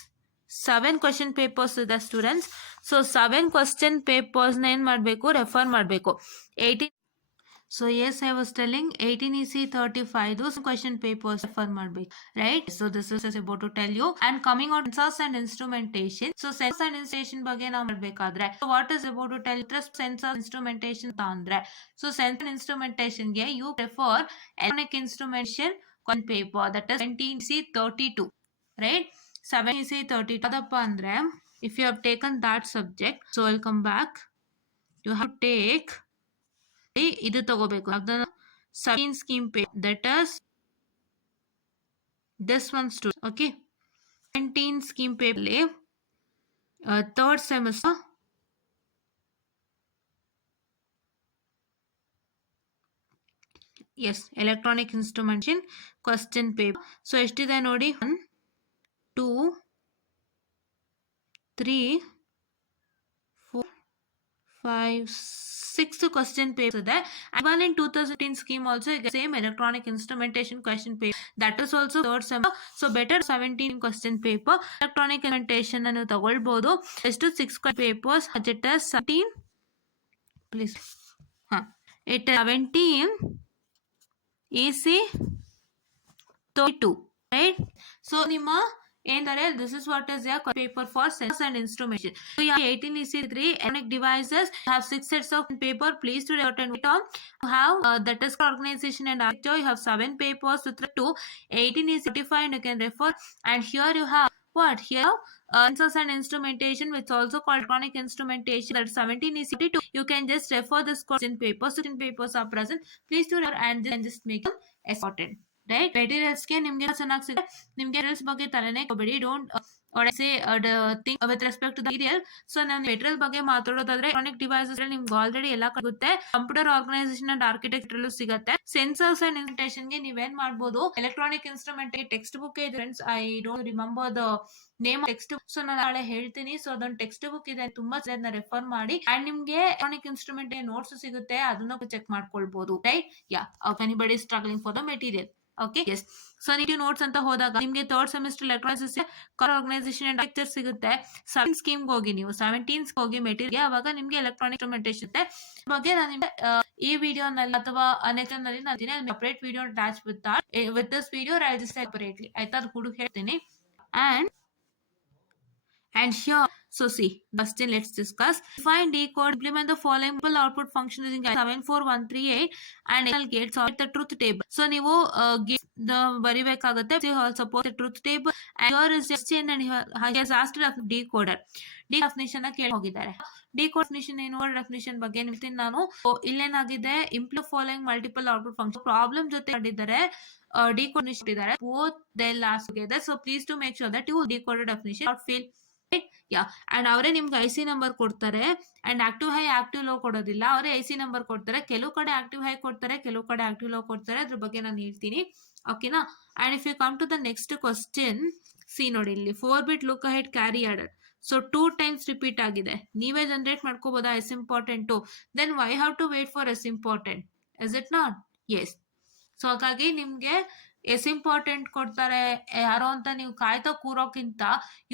7 question papers ಇದೆ ಸ್ಟೂಡೆಂಟ್ಸ್. ಸೊ 7 ಕ್ವಶನ್ ಪೇಪರ್ಸ್ನ ಏನು ಮಾಡಬೇಕು, ರೆಫರ್ ಮಾಡಬೇಕು. 18, so yes, I was telling 18EC35 those question papers refer ಮಾಡಬೇಕು, right? So this is about to tell you. And coming on sensors and instrumentation, so sensors and instrumentation ಬಗ್ಗೆ ನಾವು ಮಾಡಬೇಕಾದ್ರೆ, so what is about to tell you sensor instrumentation ಅಂತ ಅಂದ್ರೆ, so sensor and instrumentation ಗೆ you prefer electronic instrumentation question paper, that is 17EC32, right? 17EC32 ಅದಪ್ಪ ಅಂದ್ರೆ if you have taken that subject, so I'll come back, you have to take ಇದು ತಗೋಬೇಕು, 17 scheme paper, that is this one student. Okay, 17 scheme paper third semester, yes, electronic instrumentation question paper. So ಎಷ್ಟಿದೆ ನೋಡಿ, 1, 2, 3, 4, 5, 6 question paper ಇದೆ. And one in 2018 scheme also same electronic instrumentation question paper, that is also third semester. So better 17 question paper electronic instrumentation ಅನ್ನು ತಗೊಳ್ಬಹುದು. ಎಷ್ಟು 6 papers, it is 17, please, it is 17 EC 32, right? So ನಿಮ್ಮ ಏನಂದರೆ this is what is ಯ paper for sensors and instrumentation. So you have 18EC3 electronic devices, have 6 sets of paper. Please to write on you have that is organization and architecture. You have 7 papers with 2 18EC35 and you can refer. And here you have what, here sensors and instrumentation, which also called electronic instrumentation, that 17EC32. You can just refer this question papers. Certain papers are present, please to refer and then just make them important, right? ಮೆಟೀರಿಯಲ್ಸ್ಗೆ ನಿಮಗೆ ಚೆನ್ನಾಗಿ ಸಿಗುತ್ತೆ. ನಿಮಗೆ materials ಬಗ್ಗೆ ತಲೆನೇ ಕೊಬೇಡಿ, don't say think with respect to the material. So ನಾನು material ಬಗ್ಗೆ ಮಾತಾಡೋದಾದ್ರೆ ಎಲೆಕ್ಟ್ರಾನಿಕ್ ಡಿವೈಸಸ್ ನಿಮ್ಗೆ ಆಲ್ರೆಡಿ ಎಲ್ಲ ಸಿಗುತ್ತೆ, ಕಂಪ್ಯೂಟರ್ ಆರ್ಗನೈಸೇಷನ್ ಅಂಡ್ ಆರ್ಕಿಟೆಕ್ಚರ್ ಸಿಗುತ್ತೆ. ಸೆನ್ಸರ್ಸ್ ಅಂಡ್ ಇನ್ಸ್ಟ್ರುಮೆಂಟೇಷನ್ಗೆ ನೀವೇನ್ ಮಾಡ್ಬೋದು, ಎಲೆಕ್ಟ್ರಾನಿಕ್ ಇನ್ಸ್ಟ್ರುಮೆಂಟ್ ಟೆಕ್ಸ್ಟ್ ಬುಕ್ ಇದೆ friends, I don't remember the name text, so ನಾನು ನಾಳೆ ಹೇಳ್ತೀನಿ. ಸೊ ಅದೊಂದು ಟೆಕ್ಸ್ಟ್ ಬುಕ್ ಇದೆ, ತುಂಬಾ ಅದನ್ನ ರೆಫರ್ ಮಾಡಿ. ಅಂಡ್ ನಿಮ್ಗೆ ಎಲೆಕ್ಟ್ರಾನಿಕ್ ಇನ್ಸ್ಟ್ರುಮೆಂಟ್ ನೋಟ್ಸ್ ಸಿಗುತ್ತೆ, ಅದನ್ನ ಚೆಕ್ ಮಾಡ್ಕೊಳ್ಬಹುದು, right? Yeah, anybody struggling for the material. Okay, yes. So ನೀವು ನೋಟ್ಸ್ ಅಂತ ಹೋದಾಗ ನಿಮಗೆ third semester electronics organisation and architecture ಸಿಗುತ್ತೆ. 7 ಸ್ಕೀಮ್ಗೆ ಹೋಗಿ ನೀವು 17 ಹೋಗಿ ಮೆಟೀರಿಯಲ್, ಅವಾಗ ನಿಮಗೆ ಎಲೆಕ್ಟ್ರಾನಿಕ್ ಇನ್ಸ್ಟ್ರುಮೆಂಟೇಷನ್ ಬಗ್ಗೆ ನಾನು ನಿಮಗೆ ಈ ವಿಡಿಯೋನಲ್ಲಿ ಅಥವಾ ನೆಕ್ಸ್ಟ್ ನಲ್ಲಿ ನಾನು separate video attach with this video I just separately, ಆಯ್ತಾ, ಅದು ಹುಡುಗ ಹೇಳ್ತೀನಿ. And here, so see, question let's discuss. Define, decode, implement the following multiple output function using 74138 and external gates or the truth table. So ನೀವು the ಬರಿಬೇಕಾಗುತ್ತೆ. Suppose the truth table, and here is question and he has asked a decoder. Definition ಕೇಳಿ ಹೋಗಿದ್ದಾರೆ. Definition ಏನು, definition ಬಗ್ಗೆ ಹೇಳ್ತೀನಿ ನಾನು. ಇಲ್ಲೇನಾಗಿದೆ, implement following multiple output function problem ಜೊತೆ ಮಾಡಿದ್ದಾರೆ. Decode ಇದ್ದಾರೆ, both they last together. So please to make sure that you decode definition, not fail. Yeah and ಅವರೇ ನಿಮ್ಗೆ ಐ ಸಿ ನಂಬರ್ ಕೊಡ್ತಾರೆ. And active high active low ಕೊಡೋದಿಲ್ಲ, ಅವರೇ I C number ಕೊಡ್ತಾರೆ. ಕೆಲವು ಕಡೆ ಆಕ್ಟಿವ್ ಹೈ ಕೊಡ್ತಾರೆ, ಕೆಲವು ಕಡೆ ಆಕ್ಟಿವ್ ಲೋ ಕೊಡ್ತಾರೆ. ಅದ್ರ ಬಗ್ಗೆ ನಾನು ಹೇಳ್ತೀನಿ, ಓಕೆನಾ. And if you come to the next question, see ನೋಡಿ ಇಲ್ಲಿ 4-bit look ahead carry order. So 2 times repeat ಆಗಿದೆ, ನೀವೇ ಜನರೇಟ್ ಮಾಡ್ಕೋಬೋದಾ as important? Then why have to wait for S important? Is it not? Yes. So ಹಾಗಾಗಿ ನಿಮ್ಗೆ S important ಕೊಡ್ತಾರೆ ಯಾರೋ ಅಂತ ನೀವು ಕಾಯ್ತಾ ಕೂರೋಕ್ಕಿಂತ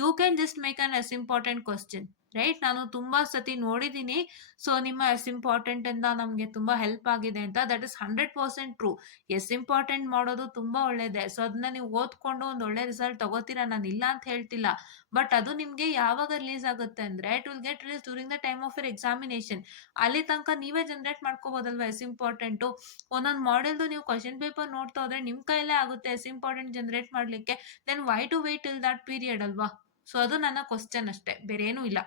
you can just make an S important question, right. ನಾನು ತುಂಬಾ ಸತಿ ನೋಡಿದ್ದೀನಿ. ಸೊ ನಿಮ್ಮ ಎಸ್ ಇಂಪಾರ್ಟೆಂಟ್ ಇಂದ ನಮ್ಗೆ ತುಂಬಾ ಹೆಲ್ಪ್ ಆಗಿದೆ ಅಂತ. That is 100% true. S important ಮಾಡೋದು ತುಂಬಾ ಒಳ್ಳೇದೆ. ಸೊ ಅದನ್ನ ನೀವು ಓದ್ಕೊಂಡು ಒಂದು ಒಳ್ಳೆ ರಿಸಲ್ಟ್ ತಗೋತೀರಾ, ನಾನು ಇಲ್ಲ ಅಂತ ಹೇಳ್ತಿಲ್ಲ. ಬಟ್ ಅದು ನಿಮ್ಗೆ ಯಾವಾಗ ರಿಲೀಸ್ ಆಗುತ್ತೆ ಅಂದ್ರೆ it will get release during the time of your examination. ಅಲ್ಲಿ ತನಕ ನೀವೇ ಜನರೇಟ್ ಮಾಡ್ಕೋಬೋದಲ್ವಾ ಎಸ್ ಇಂಪಾರ್ಟೆಂಟು. ಒಂದೊಂದು ಮಾಡೆಲ್ದು ನೀವು ಕ್ವಶನ್ ಪೇಪರ್ ನೋಡ್ತಾ ಹೋದ್ರೆ ನಿಮ್ ಕೈಲೇ ಆಗುತ್ತೆ ಎಸ್ ಇಂಪಾರ್ಟೆಂಟ್ ಜನರೇಟ್ ಮಾಡ್ಲಿಕ್ಕೆ. Then why to wait till that period ಅಲ್ವಾ? ಸೊ ಅದು ನನ್ನ ಕ್ವಶನ್ ಅಷ್ಟೇ, ಬೇರೆ ಏನೂ ಇಲ್ಲ.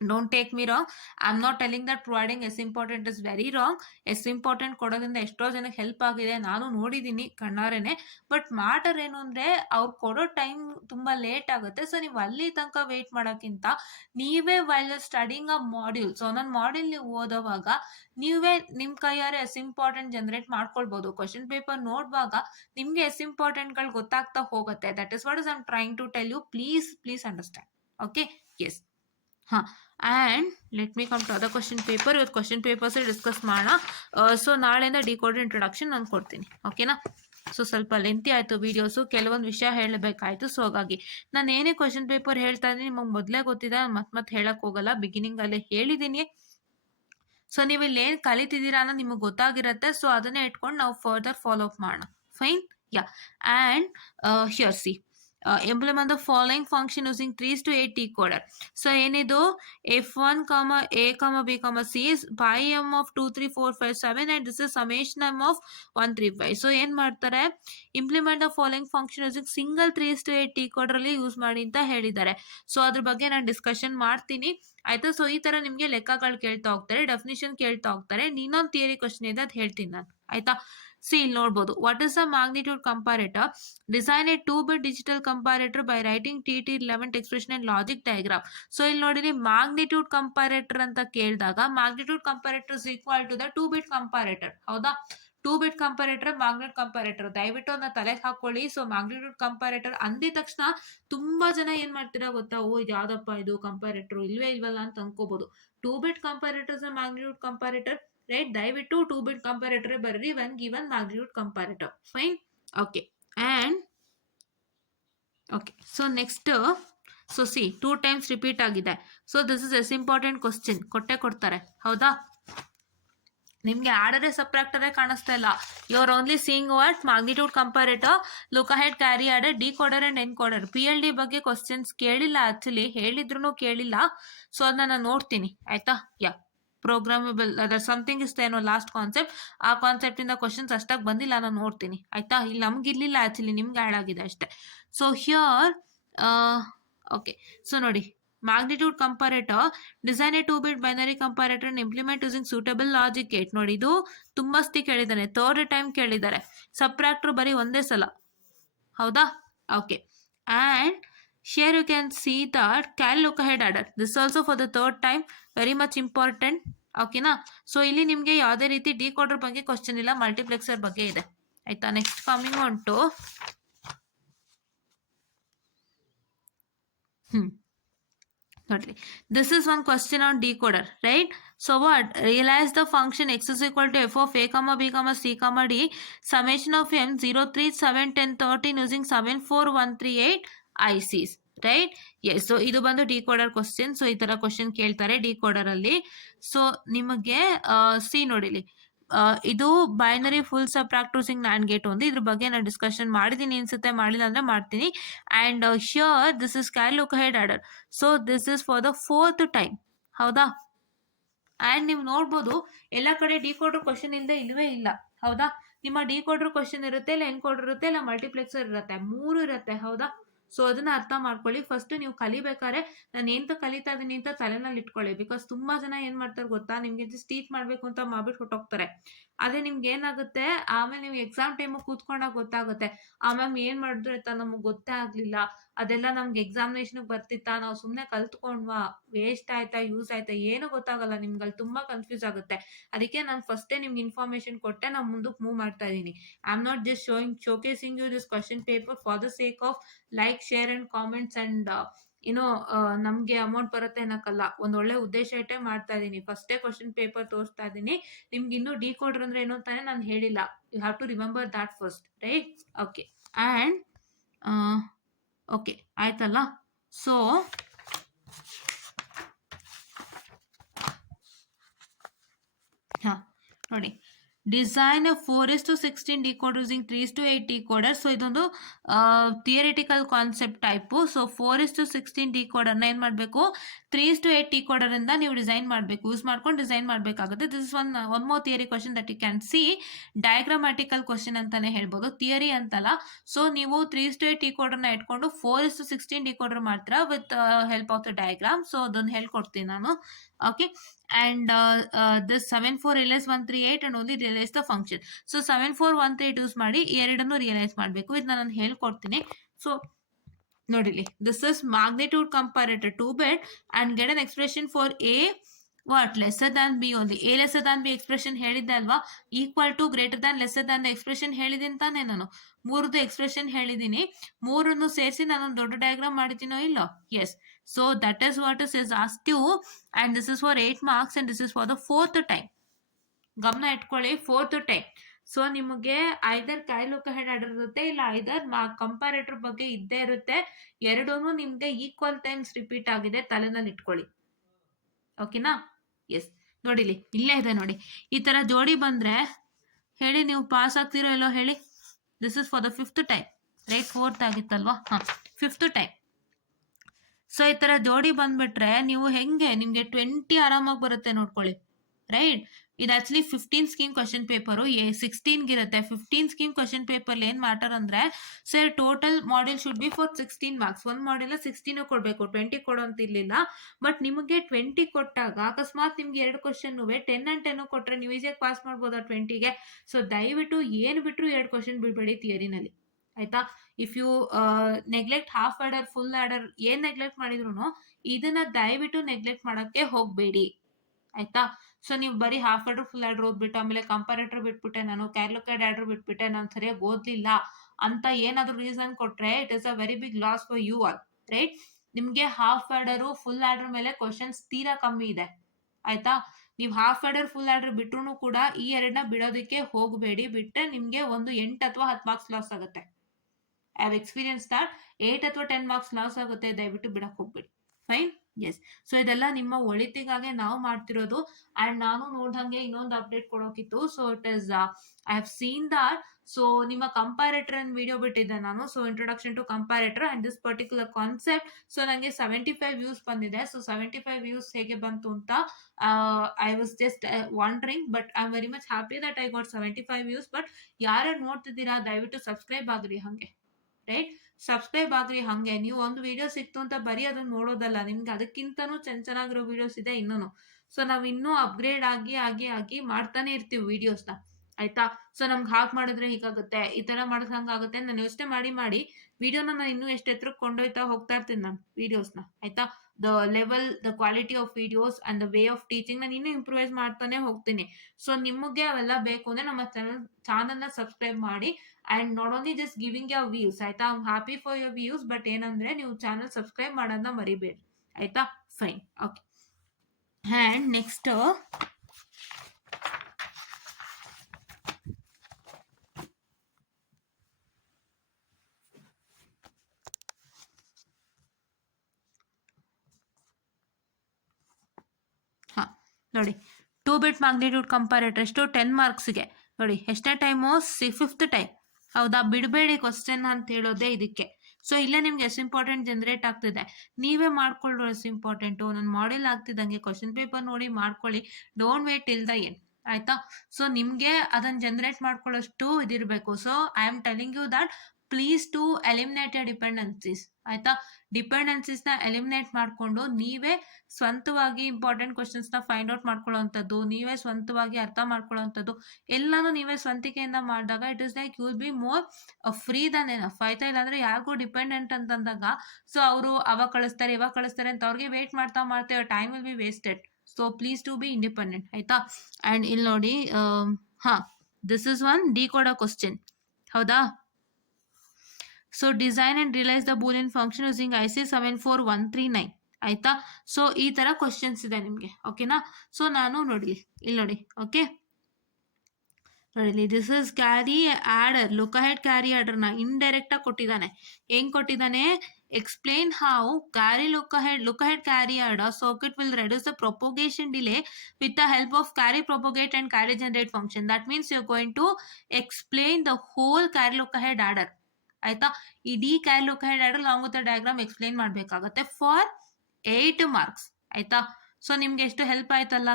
Don't take me wrong, I am not telling that providing S important is very wrong. S important ಕೊಡೋದ್ರಿಂದ ಎಷ್ಟೋ ಜನಕ್ಕೆ ಹೆಲ್ಪ್ ಆಗಿದೆ, ನಾನು ನೋಡಿದ್ದೀನಿ ಕಣ್ಣಾರೇನೆ. ಬಟ್ ಮ್ಯಾಟರ್ ಏನು ಅಂದ್ರೆ ಅವ್ರು ಕೊಡೋ ಟೈಮ್ ತುಂಬಾ ಲೇಟ್ ಆಗುತ್ತೆ. ಸೊ ನೀವು ಅಲ್ಲಿ ತನಕ ವೇಟ್ ಮಾಡೋಕ್ಕಿಂತ ನೀವೇ while studying a module, so ಒಂದೊಂದು ಮಾಡ್ಯೂಲ್ ನೀವು ಓದೋವಾಗ ನೀವೇ ನಿಮ್ ಕೈಯಾರೆ ಎಸ್ ಇಂಪಾರ್ಟೆಂಟ್ ಜನರೇಟ್ ಮಾಡ್ಕೊಳ್ಬಹುದು. ಕ್ವಶನ್ ಪೇಪರ್ ನೋಡುವಾಗ ನಿಮ್ಗೆ ಎಸ್ ಇಂಪಾರ್ಟೆಂಟ್ಗಳು ಗೊತ್ತಾಗ್ತಾ ಹೋಗುತ್ತೆ. That is what is I am trying to tell you. Please understand. Okay, yes. ಹಾ, and let me come to other question paper. ಇವತ್ತು ಕ್ವಶನ್ ಪೇಪರ್ಸ್ ಡಿಸ್ಕಸ್ ಮಾಡೋಣ. So ನಾಳೆಯಿಂದ ಡಿಕೋಡರ್ ಇಂಟ್ರೊಡಕ್ಷನ್ ನಾನು ಕೊಡ್ತೀನಿ, ಓಕೆನಾ. ಸೊ ಸ್ವಲ್ಪ ಲೆಂತಿ ಆಯಿತು ವೀಡಿಯೋಸು, ಕೆಲವೊಂದು ವಿಷಯ ಹೇಳಬೇಕಾಯ್ತು. ಸೊ ಹಾಗಾಗಿ ನಾನು ಏನೇ ಕ್ವಶನ್ ಪೇಪರ್ ಹೇಳ್ತಾ ಇದ್ದೀನಿ ನಿಮಗೆ ಮೊದಲೇ ಗೊತ್ತಿದೆ, ಮತ್ತೆ ಹೇಳಕ್ ಹೋಗಲ್ಲ, ಬಿಗಿನಿಂಗಲ್ಲೇ ಹೇಳಿದ್ದೀನಿ. ಸೊ ನೀವು ಇಲ್ಲಿ ಏನು ಕಲಿತಿದ್ದೀರಾ ಅನ್ನೋ ನಿಮಗೆ ಗೊತ್ತಾಗಿರುತ್ತೆ. ಸೊ ಅದನ್ನೇ ಇಟ್ಕೊಂಡು ನಾವು ಫರ್ದರ್ ಫಾಲೋ ಅಪ್ ಮಾಡೋಣ. Fine, yeah. And here C, implement the following function using 3:8 decoder. So ಏನಿದು f1, a, b, c is by m of 2, 3, 4, 5, 7 and this is summation m of 1, 3, 5. So ಏನ್ ಮಾಡ್ತಾರೆ, implement the following function using single 3:8 decoder ಅಲ್ಲಿ use ಮಾಡಿ ಅಂತ ಹೇಳಿದ್ದಾರೆ. So ಅದ್ರ ಬಗ್ಗೆ ನಾನು ಡಿಸ್ಕಷನ್ ಮಾಡ್ತೀನಿ, ಆಯ್ತಾ. ಸೊ ಈ ತರ ನಿಮ್ಗೆ ಲೆಕ್ಕಗಳು ಕೇಳ್ತಾ ಹೋಗ್ತಾರೆ, ಡೆಫಿನಿಷನ್ ಕೇಳ್ತಾ ಹೋಗ್ತಾರೆ. ಇನ್ನೊಂದು ಥಿಯರಿ ಕ್ವಶನ್ ಇದೆ, ಅದು ಹೇಳ್ತೀನಿ ನಾನು, ಆಯ್ತಾ. ಸಿ ಇಲ್ಲಿ ನೋಡ್ಬೋದು, what is the magnitude comparator? Design a 2-bit digital comparator by writing TT11 expression and logic diagram. So ಇಲ್ಲಿ ನೋಡಿರಿ, ಮ್ಯಾಗ್ನಿಟ್ಯೂಡ್ ಕಂಪಾರೇಟರ್ ಅಂತ ಕೇಳಿದಾಗ magnitude comparator is equal to the 2-bit comparator. ಹೌದಾ, 2-bit ಕಂಪಾರೇಟರ್, ಮ್ಯಾಗ್ನಿಟ್ಯೂಡ್ ಕಂಪಾರೇಟರ್ ದಯವಿಟ್ಟು ಅದನ್ನ ತಲೆಗೆ ಹಾಕೊಳ್ಳಿ. So magnitude comparator ಅಂದಿದ ತಕ್ಷಣ ತುಂಬಾ ಜನ ಏನ್ ಮಾಡ್ತೀರಾ ಗೊತ್ತಾ, ಓ ಇದು ಯಾವ್ದಪ್ಪ ಇದು ಕಂಪಾರೇಟರ್, ಇಲ್ವೇ ಇಲ್ವಲ್ಲ ಅಂತ ಅನ್ಕೋಬಹುದು. 2-bit comparators magnitude comparator, right. ದಯವಿಟ್ಟು 2-bit ಕಂಪಾರೇಟರ್ ಬರ್ರಿ when given magnitude comparator. Fine, okay. And okay, so next, so see 2 times repeat ಆಗಿದೆ. So this is S important question, ಕೊಡ್ತಾರೆ, ಹೌದಾ. ನಿಮ್ಗೆ ಆಡರೆ ಸಬ್ಟ್ರಾಕ್ಟರೇ ಕಾಣಿಸ್ತಾ ಇಲ್ಲ. You are only seeing what magnitude comparator, look ahead carry order, decoder and encoder. PLD ಬಗ್ಗೆ questions ಕೇಳಿಲ್ಲ, ಆಕ್ಚುಲಿ ಹೇಳಿದ್ರು ಕೇಳಿಲ್ಲ. ಸೊ ಅದನ್ನ ನಾನು ನೋಡ್ತೀನಿ, ಆಯ್ತಾ. ಯಾ, ಪ್ರೋಗ್ರಾಮಬಲ್ ಅದರ್ ಸಮಥಿಂಗ್ ಇಸ್ ಏನೋ ಲಾಸ್ಟ್ ಕಾನ್ಸೆಪ್ಟ್, ಆ ಕಾನ್ಸೆಪ್ಟ್ ಇಂದ ಕ್ವಶನ್ಸ್ ಅಷ್ಟಾಗಿ ಬಂದಿಲ್ಲ, ನಾನು ನೋಡ್ತೀನಿ, ಆಯ್ತಾ. ಇಲ್ಲಿ ನಮ್ಗೆ ಇರ್ಲಿಲ್ಲ ಆಕ್ಚುಲಿ, ನಿಮ್ಗೆ ಆ್ಯಡ್ ಆಗಿದೆ ಅಷ್ಟೇ. ಸೊ ಹಿಯರ್ ಓಕೆ, ಸೊ ನೋಡಿ, magnitude comparator, design a 2-bit binary comparator and implement using suitable logic gate. ನೋಡಿ, ಇದು ತುಂಬಾ ಸತಿ ಕೇಳಿದ್ದಾನೆ, 3rd time ಕೇಳಿದ್ದಾರೆ. ಸಬ್ಟ್ರಾಕ್ಟರ್ ಬರೀ ಒಂದೇ ಸಲ, ಹೌದಾ. Okay, and here you can see that can look ahead adder. This also for the 3rd time, very much important, ಓಕೆನಾ. ಸೊ ಇಲ್ಲಿ ನಿಮಗೆ ಯಾವುದೇ ರೀತಿ ಡಿಕೋಡರ್ ಬಗ್ಗೆ ಕ್ವಶನ್ ಇಲ್ಲ, ಮಲ್ಟಿಪ್ಲೆಕ್ಸರ್ ಬಗ್ಗೆ ಇದೆ, ಆಯ್ತಾ. ನೆಕ್ಸ್ಟ್ ಕಮಿಂಗ್ ಆನ್ ಟು ನೋಡ್ರಿ, this is one question on decoder, right? So what, realize the function x is equal to f of a, b, c, d, summation of m 0, 3, 7, 10, 13 using 7, 4, 1, 3, 8 ICs, right. Yes, so ಇದು ಬಂದು decoder question. So ಈ ತರ question ಕೇಳ್ತಾರೆ decoder ಅಲ್ಲಿ. So ನಿಮಗೆ C ನೋಡಿಲಿ, ಇದು binary full subtract using NAND gate ಒಂದು, ಇದ್ರ ಬಗ್ಗೆ ನಾನು ಡಿಸ್ಕಷನ್ ಮಾಡಿದ್ದೀನಿ ಅನ್ಸುತ್ತೆ, ಮಾಡಿಲ್ಲ ಅಂದ್ರೆ ಮಾಡ್ತೀನಿ. And here this is can look ahead order. So this is for the 4th time, ಹೌದಾ. ಅಂಡ್ ನೀವು ನೋಡ್ಬೋದು, ಎಲ್ಲ ಕಡೆ ಡಿಕೋಡರ್ ಕ್ವಶನ್ ಇಲ್ವೇ ಇಲ್ಲ, ಹೌದಾ. ನಿಮ್ಮ ಡಿಕೋಡರ್ ಕ್ವಶನ್ ಇರುತ್ತೆ, ಇಲ್ಲ ಎನ್ಕೋಡರ್ ಇರುತ್ತೆ, ಇಲ್ಲ ಮಲ್ಟಿಪ್ಲೆಕ್ಸರ್ ಇರುತ್ತೆ, 3 ಇರುತ್ತೆ, ಹೌದಾ. ಸೊ ಅದನ್ನ ಅರ್ಥ ಮಾಡ್ಕೊಳ್ಳಿ. ಫಸ್ಟ್ ನೀವು ಕಲಿಬೇಕಾದ್ರೆ ನಾನು ಎಂತ ಕಲಿತಾ ಇದೀನಿ ಅಂತ ತಲೆನಲ್ಲಿ ಇಟ್ಕೊಳ್ಳಿ. ಬಿಕಾಸ್ ತುಂಬಾ ಜನ ಏನ್ ಮಾಡ್ತಾರೆ ಗೊತ್ತಾ, ನಿಮ್ಗೆ ಜಸ್ಟ್ ಟೀಚ್ ಮಾಡ್ಬೇಕು ಅಂತ ಮಾಡ್ಬಿಟ್ಟು ಹೊಟ್ಟೋಗ್ತಾರೆ. ಅದೇ ನಿಮ್ಗೆ ಏನಾಗುತ್ತೆ, ಆಮೇಲೆ ನೀವು ಎಕ್ಸಾಮ್ ಟೈಮ್ ಕೂತ್ಕೊಂಡಾಗ ಗೊತ್ತಾಗುತ್ತೆ, ಆ ಮ್ಯಾಮ್ ಏನ್ ಮಾಡಿದ್ರು ಅಂತ ನಮಗೆ ಗೊತ್ತೇ ಆಗ್ಲಿಲ್ಲ, ಅದೆಲ್ಲ ನಮ್ಗೆ ಎಕ್ಸಾಮಿನೇಷನ್ ಬರ್ತಿತ್ತಾ, ನಾವು ಸುಮ್ಮನೆ ಕಲ್ತ್ಕೊಂಡ್ವಾ, ವೇಸ್ಟ್ ಆಯ್ತಾ, ಯೂಸ್ ಆಯ್ತಾ, ಏನು ಗೊತ್ತಾಗಲ್ಲ, ನಿಮ್ಗೆ ಅಲ್ಲಿ ತುಂಬಾ ಕನ್ಫ್ಯೂಸ್ ಆಗುತ್ತೆ. ಅದಕ್ಕೆ ನಾನು ಫಸ್ಟೇ ನಿಮ್ಗೆ ಇನ್ಫಾರ್ಮೇಶನ್ ಕೊಟ್ಟೆ ನಾನು ಮುಂದಕ್ಕೆ ಮೂವ್ ಮಾಡ್ತಾ ಇದ್ದೀನಿ. I am not just showcasing you this question paper for the sake of like, share and comments and ಏನೋ ನಮ್ಗೆ ಅಮೌಂಟ್ ಬರುತ್ತೆ ಅನ್ನಕ್ಕಲ್ಲ, ಒಂದ್ ಒಳ್ಳೆ ಉದ್ದೇಶ ಇಟ್ಟೆ ಮಾಡ್ತಾ ಇದೀನಿ. ಫಸ್ಟೇ ಕ್ವಶನ್ ಪೇಪರ್ ತೋರಿಸ್ತಾ ಇದೀನಿ. ನಿಮ್ಗೆ ಇನ್ನೂ ಡಿಕೋಡರ್ ಅಂದ್ರೆ ಏನು ಅಂತಾನೆ ನಾನು ಹೇಳಿಲ್ಲ. You have to remember that first, right? Okay. And okay ಆಯ್ತಲ್ಲ. ಸೊ ಹಾ ನೋಡಿ, design 4:16 decoder using 3:8 decoder. So ಇದೊಂದು ಥಿಯರಿಟಿಕಲ್ ಕಾನ್ಸೆಪ್ಟ್ ಟೈಪು. ಸೊ 4:16 ಡಿಕೋಡರ್ನ ಏನ್ ಮಾಡಬೇಕು, 3:8 ಡಿಕೋಡರ್ ಇಂದ ನೀವು ಡಿಸೈನ್ ಮಾಡಬೇಕು, ಯೂಸ್ ಮಾಡ್ಕೊಂಡು ಡಿಸೈನ್ ಮಾಡಬೇಕಾಗುತ್ತೆ. This is one more theory question that you can see. Diagrammatical question ಅಂತಾನೆ ಹೇಳ್ಬೋದು, ಥಿಯರಿ ಅಂತಲ್ಲ. ಸೊ ನೀವು 3:8 ಡಿಕೋಡರ್ನ ಇಟ್ಕೊಂಡು 4:16 ಡಿಕೋಡರ್ ಮಾಡ್ತೀರಾ with help of the diagram. So ಅದನ್ನು ಹೇಳ್ಕೊಡ್ತೀನಿ ನಾನು. Okay. And this 74 realize 138 and only realize the function. So 7418 use ಮಾಡಿ ಎರಡನ್ನು ರಿಯಲೈಸ್ ಮಾಡಬೇಕು. ಇದನ್ನ ನಾನು ಹೇಳ್ಕೊಡ್ತೀನಿ. ಸೊ ನೋಡಿಲಿ, this is magnitude comparator 2 bit and get an expression for a what lesser than b only. a lesser than b expression ಹೇಳಿದ್ದೆ ಅಲ್ವಾ, equal to greater than lesser than expression ಹೇಳಿದೀನಿ ತಾನೆ ನಾನು. ಮೂರದು ಎಕ್ಸ್ಪ್ರೆಷನ್ ಹೇಳಿದೀನಿ, ಮೂರನ್ನು ಸೇರಿಸಿ ನಾನು ದೊಡ್ಡ ಡಯಾಗ್ರಾಮ್ ಮಾಡಿದ್ದೀನೋ ಇಲ್ಲೋ? Yes. So that is what is asked you, and this is for 8 marks and this is for the 4th time. ಗಮನ ಇಟ್ಕೊಳ್ಳಿ, 4th time. ಸೊ ನಿಮಗೆ ಐದರ್ ಕೈಲುಕ ಹೆಡ್ ಆರ್ಡರ್ ಇರುತ್ತೆ, ಇಲ್ಲ ಐದರ್ ಕಂಪಾರೇಟರ್ ಬಗ್ಗೆ ಇದ್ದೇ ಇರುತ್ತೆ. ಎರಡೂ ನಿಮ್ಗೆ ಈಕ್ವಲ್ ಟೈಮ್ಸ್ ರಿಪೀಟ್ ಆಗಿದೆ, ತಲೆನಲ್ಲಿ ಇಟ್ಕೊಳ್ಳಿ. ಓಕೆನಾ? ಎಸ್. ನೋಡಿಲಿ, ಇಲ್ಲೇ ಇದೆ ನೋಡಿ. ಈ ತರ ಜೋಡಿ ಬಂದ್ರೆ ಹೇಳಿ ನೀವು ಪಾಸ್ ಆಗ್ತಿರೋ ಇಲ್ಲೋ ಹೇಳಿ. This is for the 5th time, right? 4th ಆಗಿತ್ತಲ್ವಾ? 5th time. So ಈ ತರ ಜೋಡಿ ಬಂದ್ಬಿಟ್ರೆ ನೀವು ಹೆಂಗೆ, ನಿಮ್ಗೆ 20 ಆರಾಮಾಗಿ ಬರುತ್ತೆ ನೋಡ್ಕೊಳ್ಳಿ, ರೈಟ್? ಇದು ಆಕ್ಚುಲಿ 15 ಸ್ಕೀಮ್ ಕ್ವಶನ್ ಪೇಪರು 16 ಇರುತ್ತೆ. 15 ಸ್ಕೀಮ್ ಕ್ವಶನ್ ಪೇಪರ್ ಏನ್ ಮ್ಯಾಟರ್ ಅಂದ್ರೆ, sir total model should be for 16 marks. ಒಂದು ಮಾಡೆಲ್ 16 ಕೊಡ್ಬೇಕು, 20 ಕೊಡೋ ಅಂತ ಇರ್ಲಿಲ್ಲ. ಬಟ್ ನಿಮಗೆ 20 ಕೊಟ್ಟಾಗ ಅಕಸ್ಮಾತ್ ನಿಮ್ಗೆ 2 ಕ್ವಶನ್ 10 and 10 ಕೊಟ್ರೆ ನೀವು ಈಸಿಯಾಗಿ ಪಾಸ್ ಮಾಡ್ಬೋದಾ 20ಗೆ? ಸೊ ದಯವಿಟ್ಟು ಏನು ಬಿಟ್ರು 2 ಕ್ವಶನ್ ಬಿಡಬೇಡಿ ಥಿಯರಿನಲ್ಲಿ, ಆಯ್ತಾ? If you neglect half order, full order ಏನ್ ನೆಗ್ಲೆಕ್ಟ್ ಮಾಡಿದ್ರು ಇದನ್ನ ದಯವಿಟ್ಟು ನೆಗ್ಲೆಕ್ಟ್ ಮಾಡಕ್ಕೆ ಹೋಗ್ಬೇಡಿ, ಆಯ್ತಾ? ಸೊ ನೀವು ಬರೀ ಹಾಫ್ ಆರ್ಡರ್, ಫುಲ್ ಆರ್ಡರ್ ಓದ್ಬಿಟ್ಟು ಆಮೇಲೆ ಕಂಪಾರೇಟರ್ ಬಿಟ್ಬಿಟ್ಟೆ, ನಾನು ಕ್ಯಾಲ್ಕುಲೇಟೆಡ್ ಆರ್ಡರ್ ಬಿಟ್ಬಿಟ್ಟೆ, ನಾನು ಸರಿಯಾಗಿ ಓದ್ಲಿಲ್ಲ ಅಂತ ಏನಾದ್ರು ರೀಸನ್ ಕೊಟ್ರೆ it is a very big loss for you all, right? ನಿಮ್ಗೆ ಹಾಫ್ ಆರ್ಡರ್, ಫುಲ್ ಆರ್ಡರ್ ಮೇಲೆ ಕ್ವಶನ್ಸ್ ತೀರಾ ಕಮ್ಮಿ ಇದೆ, ಆಯ್ತಾ? ನೀವು ಹಾಫ್ ಆರ್ಡರ್, ಫುಲ್ ಆರ್ಡರ್ ಬಿಟ್ರು ಕೂಡ ಈ ಎರಡನ್ನ ಬಿಡೋದಕ್ಕೆ ಹೋಗಬೇಡಿ. ಬಿಟ್ರೆ ನಿಮ್ಗೆ ಒಂದು 8 ಅಥವಾ 10 ಮಾರ್ಕ್ಸ್ ಲಾಸ್ ಆಗುತ್ತೆ. I have experience that. 8 ಅಥವಾ 10 ಮಾರ್ಕ್ಸ್ ಲಾಸ್ ಆಗುತ್ತೆ, ದಯವಿಟ್ಟು ಬಿಡಕ್ ಹೋಗ್ಬೇಡಿ. ಫೈನ್? ಎಸ್. ಸೊ ಇದೆಲ್ಲ ನಿಮ್ಮ ಒಳಿತಿಗಾಗಿ ನಾವು ಮಾಡ್ತಿರೋದು. ಅಂಡ್ ನಾನು ನೋಡ್ದಂಗೆ ಇನ್ನೊಂದು ಅಪ್ಡೇಟ್ ಕೊಡೋಕಿತ್ತು. So it is I have seen that. So ನಿಮ್ಮ ಕಂಪಾರೇಟರ್ ಅನ್ನು ವಿಡಿಯೋ ಬಿಟ್ಟಿದ್ದೆ ನಾನು. So introduction to comparator and this particular concept. So ನನಗೆ 75 ವ್ಯೂಸ್ ಬಂದಿದೆ. ಸೊ 75 ವ್ಯೂಸ್ ಹೇಗೆ ಬಂತು ಅಂತ I was just wandering, but I am very much happy that I got 75 views. But ಯಾರ್ಯಾರು ನೋಡ್ತಿದ್ದೀರಾ ದಯವಿಟ್ಟು ಸಬ್ಸ್ಕ್ರೈಬ್ ಆಗ್ರಿ ಹಂಗೆ, ರೈಟ್? ಸಬ್ಸ್ಕ್ರೈಬ್ ಆಗ್ರಿ ಹಂಗೆ. ನೀವು ಒಂದು ವಿಡಿಯೋ ಸಿಕ್ತು ಅಂತ ಬರೀ ಅದನ್ನ ನೋಡೋದಲ್ಲ, ನಿಮ್ಗೆ ಅದಕ್ಕಿಂತನೂ ಚೆನ್ನಾಗಿರೋ ವಿಡಿಯೋಸ್ ಇದೆ ಇನ್ನೂ. ಸೊ ನಾವ್ ಇನ್ನೂ ಅಪ್ಗ್ರೇಡ್ ಆಗಿ ಮಾಡ್ತಾನೆ ಇರ್ತೀವಿ ವಿಡಿಯೋಸ್ನ, ಆಯ್ತಾ? ಸೊ ನಮ್ಗೆ ಹಾಕ್ ಮಾಡಿದ್ರೆ ಹೀಗಾಗುತ್ತೆ, ಈ ತರ ಮಾಡಿದ್ರೆ ಹಂಗಾಗುತ್ತೆ. ನಾನು ಯೋಚನೆ ಮಾಡಿ ವಿಡಿಯೋನ ನಾನು ಇನ್ನೂ ಎಷ್ಟು ಎತ್ತರಕ್ಕೆ ಕೊಂಡೊಯ್ತಾ ಹೋಗ್ತಾ ಇರ್ತೀನಿ ನಾನು ವಿಡಿಯೋಸ್ನ, ಆಯ್ತಾ? The level, the quality of videos and the way of teaching ನಾನು ಇನ್ನೂ ಇಂಪ್ರೂವೈಸ್ ಮಾಡ್ತಾನೆ ಹೋಗ್ತೀನಿ. ಸೊ ನಿಮಗೆ ಅವೆಲ್ಲ ಬೇಕು ಅಂದ್ರೆ ನಮ್ಮ ಚಾನಲ್ನ ಸಬ್ಸ್ಕ್ರೈಬ್ ಮಾಡಿ. And not only just giving your views, ಆಯ್ತಾ? I am happy for your views, but ಏನಂದ್ರೆ ನೀವು ಚಾನಲ್ ಸಬ್ಸ್ಕ್ರೈಬ್ ಮಾಡೋದನ್ನ ಮರಿಬೇಡಿ, ಆಯ್ತಾ? ಫೈನ್. ಓಕೆ. ಅಂಡ್ ನೆಕ್ಸ್ಟ್ ನೋಡಿ, 2 bit ಮ್ಯಾಗ್ನಿಟ್ಯೂಡ್ ಕಂಪಾರೇಟರ್ ಎಷ್ಟು 10 ಮಾರ್ಕ್ಸ್ಗೆ. ನೋಡಿ ಎಷ್ಟನೇ ಟೈಮು, 5th ಟೈಮ್, ಹೌದಾ? ಬಿಡಬೇಡಿ ಕ್ವಶನ್ ಅಂತ ಹೇಳೋದೇ ಇದಕ್ಕೆ. ಸೊ ಇಲ್ಲೇ ನಿಮ್ಗೆ ಎಷ್ಟು ಇಂಪಾರ್ಟೆಂಟ್ ಜನರೇಟ್ ಆಗ್ತಿದೆ, ನೀವೇ ಮಾಡ್ಕೊಳ್ಳೋ ಎಷ್ಟು ಇಂಪಾರ್ಟೆಂಟು. ನನ್ನ ಮಾಡೆಲ್ ಆಗ್ತಿದ್ದಂಗೆ ಕ್ವಶನ್ ಪೇಪರ್ ನೋಡಿ ಮಾಡ್ಕೊಳ್ಳಿ, don't wait till the end, ಆಯ್ತಾ? ಸೊ ನಿಮ್ಗೆ ಅದನ್ನ ಜನರೇಟ್ ಮಾಡ್ಕೊಳ್ಳೋಷ್ಟು ಇದಿರಬೇಕು. So I am telling you that please to eliminate your dependencies. ಆಯ್ತಾ, ಡಿಪೆಂಡೆನ್ಸೀಸ್ನ ಎಲಿಮಿನೇಟ್ ಮಾಡಿಕೊಂಡು ನೀವೇ ಸ್ವಂತವಾಗಿ ಇಂಪಾರ್ಟೆಂಟ್ ಕ್ವಶನ್ಸ್ನ ಫೈಂಡ್ ಔಟ್ ಮಾಡ್ಕೊಳ್ಳೋವಂಥದ್ದು, ನೀವೇ ಸ್ವಂತವಾಗಿ ಅರ್ಥ ಮಾಡ್ಕೊಳ್ಳೋವಂಥದ್ದು ಎಲ್ಲಾನು ನೀವೇ ಸ್ವಂತಿಕೆಯಿಂದ ಮಾಡಿದಾಗ it is like you will be more free than enough. ಆಯ್ತಾ, ಇಲ್ಲಾಂದ್ರೆ ಯಾರಿಗೂ ಡಿಪೆಂಡೆಂಟ್ ಅಂತಂದಾಗ ಸೊ ಅವರು ಅವಾಗ ಕಳಿಸ್ತಾರೆ ಇವಾಗ ಕಳಿಸ್ತಾರೆ ಅಂತ ಅವ್ರಿಗೆ ವೇಟ್ ಮಾಡ್ತಾ ಮಾಡ್ತೇವೆ, time will be wasted. So please to be independent. ಆಯ್ತಾ, ಅಂಡ್ ಇಲ್ಲಿ ನೋಡಿ, this is one decoder question. ಹೌದಾ, so design and realise the Boolean function using IC 74139. ಆಯ್ತಾ, ಸೊ ಈ ತರ ಕ್ವಶನ್ಸ್ ಇದೆ ನಿಮಗೆ. ಓಕೆನಾ, ಸೊ ನಾನು ನೋಡಿ ಇಲ್ಲಿ ನೋಡಿ. ಓಕೆ, ನೋಡಿ, this is carry adder, look ahead carry ಆರ್ಡರ್ನ ಇಂಡೈರೆಕ್ಟ್ ಆಗಿ ಕೊಟ್ಟಿದ್ದಾನೆ. ಹೆಂಗ್ ಕೊಟ್ಟಿದ್ದಾನೆ? Explain how carry look ahead carry order circuit will reduce the propagation delay with the help of carry propagate and carry generate function. That means you are going to explain the whole carry look ahead order. ಆಯ್ತಾ, ಇಡೀ carry look ahead order long with diagram explain ಮಾಡಬೇಕಾಗುತ್ತೆ for 8 marks. ಆಯ್ತಾ, so ನಿಮ್ಗೆ ಎಷ್ಟು help ಆಯ್ತಲ್ಲ.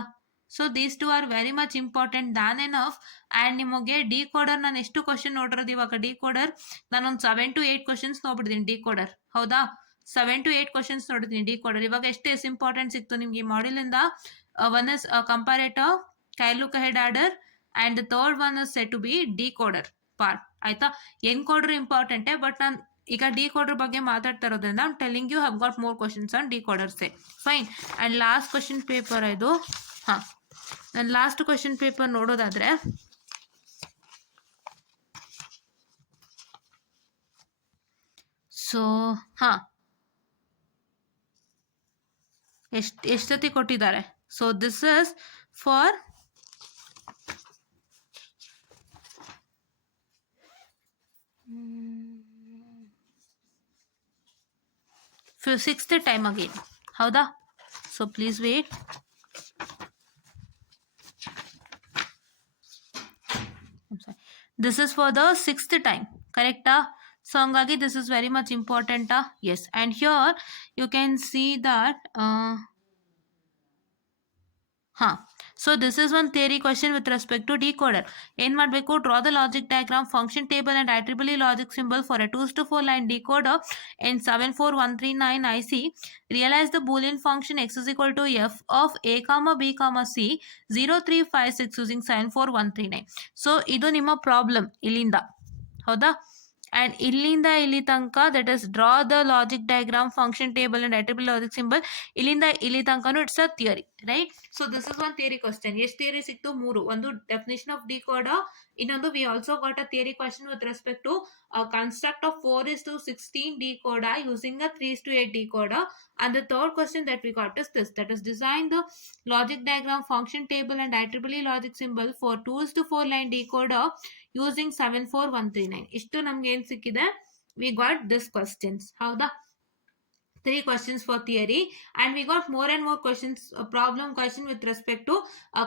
So these two are very much important than enough. And ನಿಮಗೆ decoder ನಾನು ಎಷ್ಟು ಕ್ವಶನ್ ನೋಡಿರೋದು ಇವಾಗ? ಡಿ ಕೋಡರ್ ನಾನೊಂದು 7 to 8 ಕ್ವಶನ್ಸ್ ನೋಡ್ಬಿಟ್ಟಿದ್ದೀನಿ ಡಿ ಕೋಡರ್. ಹೌದಾ, 7 to 8 ಕ್ವಶನ್ಸ್ ನೋಡಿದ್ದೀನಿ ಡಿ ಕೋಡರ್. ಇವಾಗ ಎಷ್ಟು ಇಂಪಾರ್ಟೆಂಟ್ ಸಿಕ್ತು ನಿಮ್ಗೆ ಈ ಮಾಡ್ಯೂಲಿಂದ? One is comparator, carry look ahead order, and the third one is set to be decoder part. ಆಯ್ತಾ, ಎನ್ಕೋಡರ್ ಇಂಪಾರ್ಟೆಂಟೇ, ಬಟ್ ನಾನು ಈಗ ಡಿ ಕೋಡರ್ ಬಗ್ಗೆ ಮಾತಾಡ್ತಾ ಇರೋದ್ರಿಂದ I am telling you have got more questions on ಡಿ ಕೋಡರ್ಸೇ. ಫೈನ್. ಆ್ಯಂಡ್ ಲಾಸ್ಟ್ ಕ್ವಶನ್ ಪೇಪರ್ ಇದು. ನಾನು ಲಾಸ್ಟ್ ಕ್ವಶನ್ ಪೇಪರ್ ನೋಡೋದಾದ್ರೆ ಸೊ ಎಷ್ಟು ಸತಿ ಕೊಟ್ಟಿದ್ದಾರೆ? So this is for sixth time again. ಹೌದಾ, so please wait. This is for the 6th time, ಕರೆಕ್ಟಾ? ಸೊ ಹಂಗಾಗಿ ದಿಸ್ ಇಸ್ ವೆರಿ ಮಚ್ ಇಂಪಾರ್ಟೆಂಟಾ? Yes. And here you can see that so this is one theory question with respect to decoder. ಏನು ಮಾಡಬೇಕು? Draw the logic diagram, function table and IEEE logic symbol for a 2:4 line decoder in 74139 IC. Realize the boolean function x is equal to f of a comma b comma c 0356 using 74139. So ಇದು ನಿಮ್ಮ problem ಇಲ್ಲಿಂದ. ಹೌದಾ, and ಇಲ್ಲಿಂದ ಇಲ್ಲಿ ತನಕ that is draw the logic diagram, function table and IEEE logic symbol. ಇಲ್ಲಿಂದ ಇಲ್ಲಿ ತನಕನೂ it's a theory, right? So this is one theory question. ಎಷ್ಟು ಥಿಯರಿ ಸಿಕ್ತು? 3. ಒಂದು ಡೆಫಿನೇಷನ್ ಆಫ್ ಡಿಕೋಡರ್, ಇನ್ನೊಂದು we also got a theory question with respect to construct of 4:16 decoder using a 3:8 decoder, and the third question that we got is this, that is design the logic diagram, function table and IEEE logic symbol for 2:4 line decoder using 74139. ಇಷ್ಟು ನಮ್ಗೆ ಏನು ಸಿಕ್ಕಿದೆ? we got this questions. ಹೌದಾ, 3 questions for theory, and we got more and more questions, problem question with respect to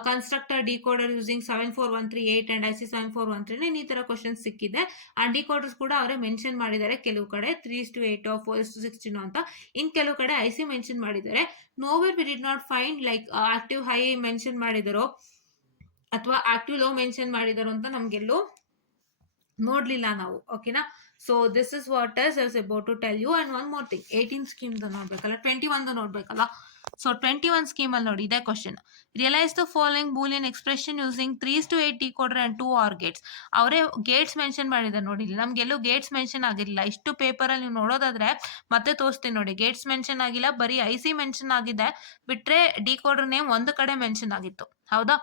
construct a decoder using 74138 and IC 74139. ಈ ತರ questions ಸಿಕ್ಕಿದೆ. And ಡಿಕೋಡರ್ಸ್ ಕೂಡ ಅವರೇ ಮೆನ್ಷನ್ ಮಾಡಿದ್ದಾರೆ, ಕೆಲವು ಕಡೆ 3:8 4:16 ಅಂತ, ಇನ್ ಕೆಲವು ಕಡೆ IC ಮೆನ್ಷನ್ ಮಾಡಿದ್ದಾರೆ. Nowhere we did not find like active high mention ಮಾಡಿದಾರೋ ಅಥವಾ ಆಕ್ಟಿವ್ ಲೋ ಮೆನ್ಷನ್ ಮಾಡಿದಾರೋ ಅಂತ ನಮ್ಗೆಲ್ಲೂ ನೋಡ್ಲಿಲ್ಲ ನಾವು. ಓಕೆನಾ, so this is what I was about to tell you. And one more thing, 18 scheme ನೋಡ್ಬೇಕಲ್ಲ, 21 ನೋಡ್ಬೇಕಲ್ಲ. ಸೊ 21 ಸ್ಕೀಮಲ್ಲಿ ನೋಡಿ, ಇದೇ question. Realise the following Boolean expression using 3:8 decoder and 2 OR gates. ಅವರೇ ಗೇಟ್ಸ್ ಮೆನ್ಷನ್ ಮಾಡಿದ್ದಾರೆ ನೋಡಿ. ನಮ್ಗೆಲ್ಲೂ ಗೇಟ್ಸ್ ಮೆನ್ಷನ್ ಆಗಿರಲಿಲ್ಲ. ಇಷ್ಟು ಪೇಪರಲ್ಲಿ ನೀವು ನೋಡೋದಾದ್ರೆ ಮತ್ತೆ ತೋರಿಸ್ತೀನಿ ನೋಡಿ, ಗೇಟ್ಸ್ ಮೆನ್ಷನ್ ಆಗಿಲ್ಲ, ಬರೀ IC ಮೆನ್ಷನ್ ಆಗಿದೆ, ಬಿಟ್ರೆ ಡಿಕೋಡರ್ ನೇಮ್ ಒಂದು ಕಡೆ ಮೆನ್ಷನ್ ಆಗಿತ್ತು. ಹೌದಾ,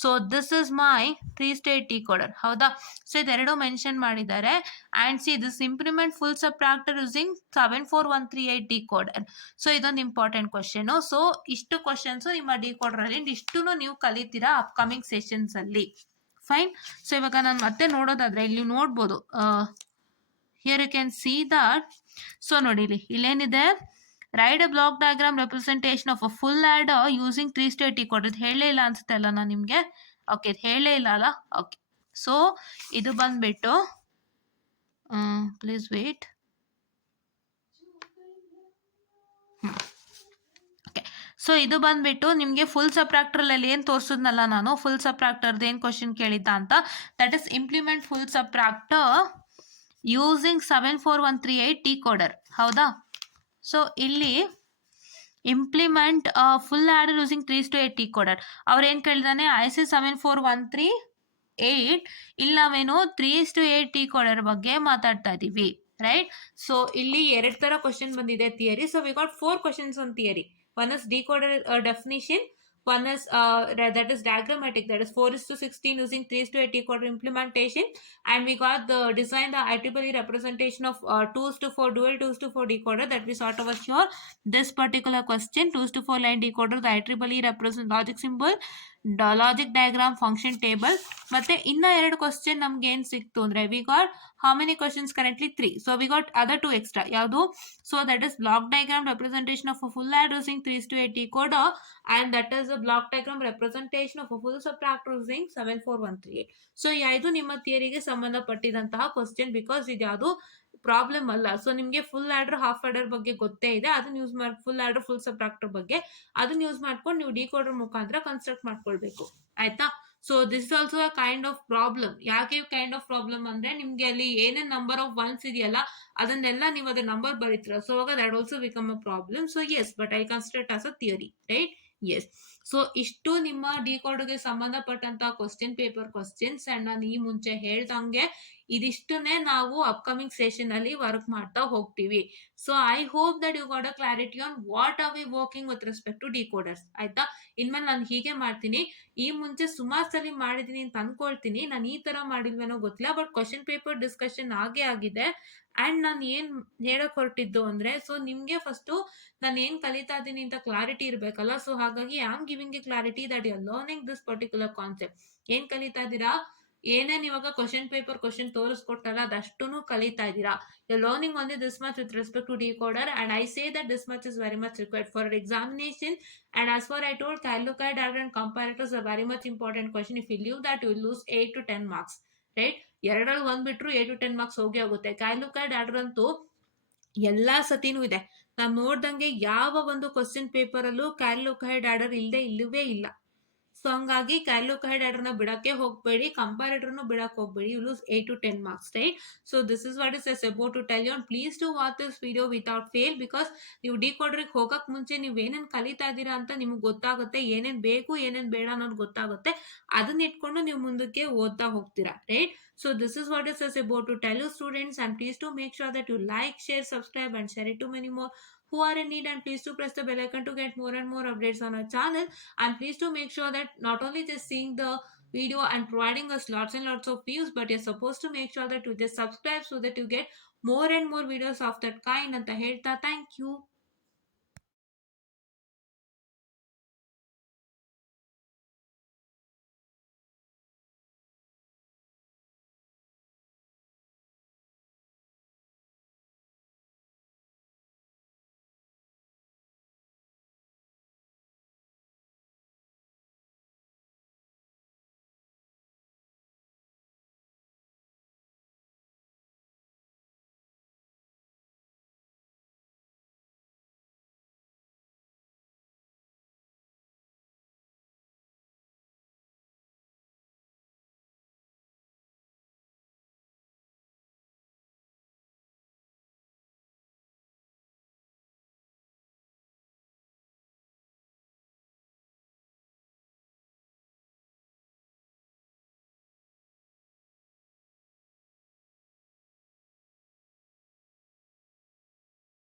so this is my 3:8 decoder. ಹೌದಾ, ಸೊ ಇದೆರಡು ಮೆನ್ಷನ್ ಮಾಡಿದ್ದಾರೆ. And see this implement full subtractor using 74138 decoder. So ಇದೊಂದು ಇಂಪಾರ್ಟೆಂಟ್ ಕ್ವಶನ್. ಸೊ ಇಷ್ಟು ಕ್ವಶನ್ಸ್ ನಿಮ್ಮ ಡಿಕೋಡರ್ ಅಲ್ಲಿ ಇಷ್ಟು ನೀವು ಕಲಿತೀರಾ ಅಪ್ಕಮಿಂಗ್ ಸೆಷನ್ಸ್ ಅಲ್ಲಿ. ಫೈನ್. ಸೊ ಇವಾಗ ನಾನು ಮತ್ತೆ ನೋಡೋದಾದ್ರೆ ಇಲ್ಲಿ ನೋಡ್ಬೋದು, here you can see that. So ನೋಡಿ, ಇಲ್ಲೇನಿದೆ, right a block diagram representation of a full adder using 3:8 decoder. ಇದು ಹೇಳಲೇ ಇಲ್ಲ ಅನ್ಸುತ್ತೆ ಅಲ್ಲ ನಾನು ನಿಮಗೆ? ಓಕೆ, ಇದು ಹೇಳಲೇ ಇಲ್ಲ ಅಲ್ಲ? ಓಕೆ, ಸೊ ಇದು ಬಂದ್ಬಿಟ್ಟು ಪ್ಲೀಸ್ ವೇಟ್. ಓಕೆ, ಸೊ ಇದು ಬಂದ್ಬಿಟ್ಟು ನಿಮಗೆ ಫುಲ್ ಸಬ್ಟ್ರಾಕ್ಟರಲ್ಲಿ ಏನು ತೋರಿಸಿದ್ನಲ್ಲ ನಾನು, ಫುಲ್ ಸಬ್ಟ್ರಾಕ್ಟರ್ದು ಏನು ಕ್ವಶನ್ ಕೇಳಿದ್ದ ಅಂತ, that is implement full subtractor using 74138 decoder ಹೌದಾ. ಸೊ ಇಲ್ಲಿ implement full adder using 3 to 8 decoder. ಅವ್ರು ಏನು ಕೇಳಿದಾನೆ, IC 74138 ಇಲ್ಲಿ ನಾವೇನು 3:8 ಡಿಕೋಡರ್ ಬಗ್ಗೆ ಮಾತಾಡ್ತಾ ಇದ್ದೀವಿ, ರೈಟ್. ಸೊ ಇಲ್ಲಿ 2 ತರ ಕ್ವಶನ್ ಬಂದಿದೆ theory. So we got 4 questions on theory. One is decoder definition, one is that is diagrammatic, that is 4:16 using 3:8 decoder implementation, and we got the design the IEEE representation of 2:4 dual 2:4 decoder that we sort over here. This particular question 2:4 line decoder, the IEEE represent logic symbol, logic diagram, function table. ಮತ್ತೆ ಇನ್ನ 2 question ನಮ್ಗೆ ಏನ್ ಸಿಕ್ತು ಅಂದ್ರೆ, we got how many questions currently 3. So we got other 2 extra. ಯಾವುದು? So that is block diagram representation of a full add using 3:8 decoder, and that is a block diagram representation of a full subtractor using 74138. So ಇದು ನಿಮ್ಮ ಥಿಯರಿಗೆ ಸಂಬಂಧಪಟ್ಟಿದಂತಹ question, because ಇದು ಯಾವುದು problem ಅಲ್ಲ. So ನಿಮಗೆ full order half order ಬಗ್ಗೆ ಗೊತ್ತೇ ಇದೆ, ಅದನ್ನ ಯೂಸ್ ಮಾಡಿ ಫುಲ್ ಆರ್ಡರ್ ಫುಲ್ ಸಬ್ಟ್ರಾಕ್ಟರ್ ಬಗ್ಗೆ ಅದನ್ನ ಯೂಸ್ ಮಾಡ್ಕೊಂಡು ನೀವು ಡಿಕೋಡರ್ ಮುಖಾಂತರ ಕನ್ಸ್ಟ್ರಕ್ಟ್ ಮಾಡ್ಕೊಳ್ಬೇಕು, ಆಯ್ತಾ. So this is also a kind of problem. ಯಾಕೆ ಕೈಂಡ್ ಆಫ್ ಪ್ರಾಬ್ಲಮ್ ಅಂದ್ರೆ, ನಿಮ್ಗೆ ಅಲ್ಲಿ ಏನೇನ್ ನಂಬರ್ ಆಫ್ ಒನ್ಸ್ ಇದೆಯಲ್ಲ ಅದನ್ನೆಲ್ಲ ನೀವು ಅದ್ರ ನಂಬರ್ ಬರೀತೀರ. ಸೊ ಅವಾಗ that also become a problem. So yes, but I consider as a theory, right. Yes. So ಇಷ್ಟು ನಿಮ್ಮ ಡಿಕೋಡ್ಗೆ ಸಂಬಂಧಪಟ್ಟಂತ ಕ್ವಶನ್ ಪೇಪರ್ ಕ್ವಶನ್ಸ್. ಅಂಡ್ ನಾನು ಈ ಮುಂಚೆ ಹೇಳ್ದಂಗೆ ಇದಿಷ್ಟನ್ನೇ ನಾವು ಅಪ್ಕಮಿಂಗ್ ಸೆಷನ್ ಅಲ್ಲಿ ವರ್ಕ್ ಮಾಡ್ತಾ ಹೋಗ್ತೀವಿ. So I hope that you got a clarity on what are we working with respect to decoders, ಆಯ್ತಾ. ಇನ್ಮೇಲೆ ನಾನು ಹೀಗೆ ಮಾಡ್ತೀನಿ. ಈ ಮುಂಚೆ ಸುಮಾರು ಸಲ ಮಾಡಿದೀನಿ ಅಂತ ಅನ್ಕೊಳ್ತೀನಿ, ನಾನು ಈ ತರ ಮಾಡಿಲ್ವೇನೋ ಗೊತ್ತಿಲ್ಲ, ಬಟ್ ಕ್ವಶನ್ ಪೇಪರ್ ಡಿಸ್ಕಷನ್ ಆಗೇ ಆಗಿದೆ. ಅಂಡ್ ನಾನು ಏನ್ ಹೇಳಕ್ ಹೊರಟಿದ್ದು ಅಂದ್ರೆ, ಸೊ ನಿಮ್ಗೆ ಫಸ್ಟ್ ನಾನು ಏನ್ ಕಲಿತಾ ಇದ್ದೀನಿ ಅಂತ ಕ್ಲಾರಿಟಿ ಇರ್ಬೇಕಲ್ಲ. ಸೊ ಹಾಗಾಗಿ I am giving a clarity that you are learning this particular concept. ಏನ್ ಕಲಿತಾ ಇದ್ದೀರಾ, ಏನೇನ್ ಇವಾಗ ಕ್ವಶನ್ ಪೇಪರ್ ಕ್ವಶನ್ ತೋರಿಸ್ಕೊಟ್ಟಲ್ಲ ಅದಷ್ಟೂ ಕಲಿತಾ ಇದ್ದೀರಾ. You learning only this much with respect to decoder, and I say that this much is very much required for examination. And as far I told, Kailukite data and comparators are very much important question. If you leave that, you will lose 8 to 10 marks, right? ಎರಡರಲ್ಲಿ ಒಂದ್ ಬಿಟ್ರು 8 to 10 marks ಹೋಗಿ ಆಗುತ್ತೆ. Kailukite data ಅಂತೂ ಎಲ್ಲಾ ಸತಿನೂ ಇದೆ. ನಾನ್ ನೋಡ್ದಂಗೆ ಯಾವ ಒಂದು ಕ್ವಶನ್ ಪೇಪರ್ ಅಲ್ಲೂ ಕ್ಯಾಲ್ಕುಲೇಟೆಡ್ ಆರ್ಡರ್ ಇಲ್ಲವೇ ಇಲ್ಲ. ಸೊ ಹಂಗಾಗಿ ಕ್ಯಾಲ್ಕುಲೇಟೆಡ್ ಆರ್ಡರ್ನ ಬಿಡಕ್ಕೆ ಹೋಗ್ಬೇಡಿ, ಕಂಪಾರೇಟರ್ನು ಬಿಡಕ್ಕೆ ಹೋಗ್ಬೇಡಿ. You lose 8 to 10 marks, right? So this is what is about to tell you, and please do watch this video without fail, because ನೀವು ಡಿಕೋಡರ್ಗೆ ಹೋಗಕ್ ಮುಂಚೆ ನೀವು ಏನೇನ್ ಕಲಿತಾ ಇದ್ದೀರಾ ಅಂತ ನಿಮ್ಗೆ ಗೊತ್ತಾಗುತ್ತೆ, ಏನೇನ್ ಬೇಕು ಏನೇನ್ ಬೇಡ ಅನ್ನೋದು ಗೊತ್ತಾಗುತ್ತೆ. ಅದನ್ನ ಇಟ್ಕೊಂಡು ನೀವು ಮುಂದಕ್ಕೆ ಓದ್ತಾ ಹೋಗ್ತೀರಾ, right. So this is what is about to tell you, students, and please do make sure that you like, share, subscribe, and share it to many more who are in need, and please do press the bell icon to get more and more updates on our channel. And please do make sure that not only just seeing the video and providing us lots and lots of views, but you're supposed to make sure that you just subscribe so that you get more and more videos of that kind. Anta ಹೇಳ್ತಾ, thank you.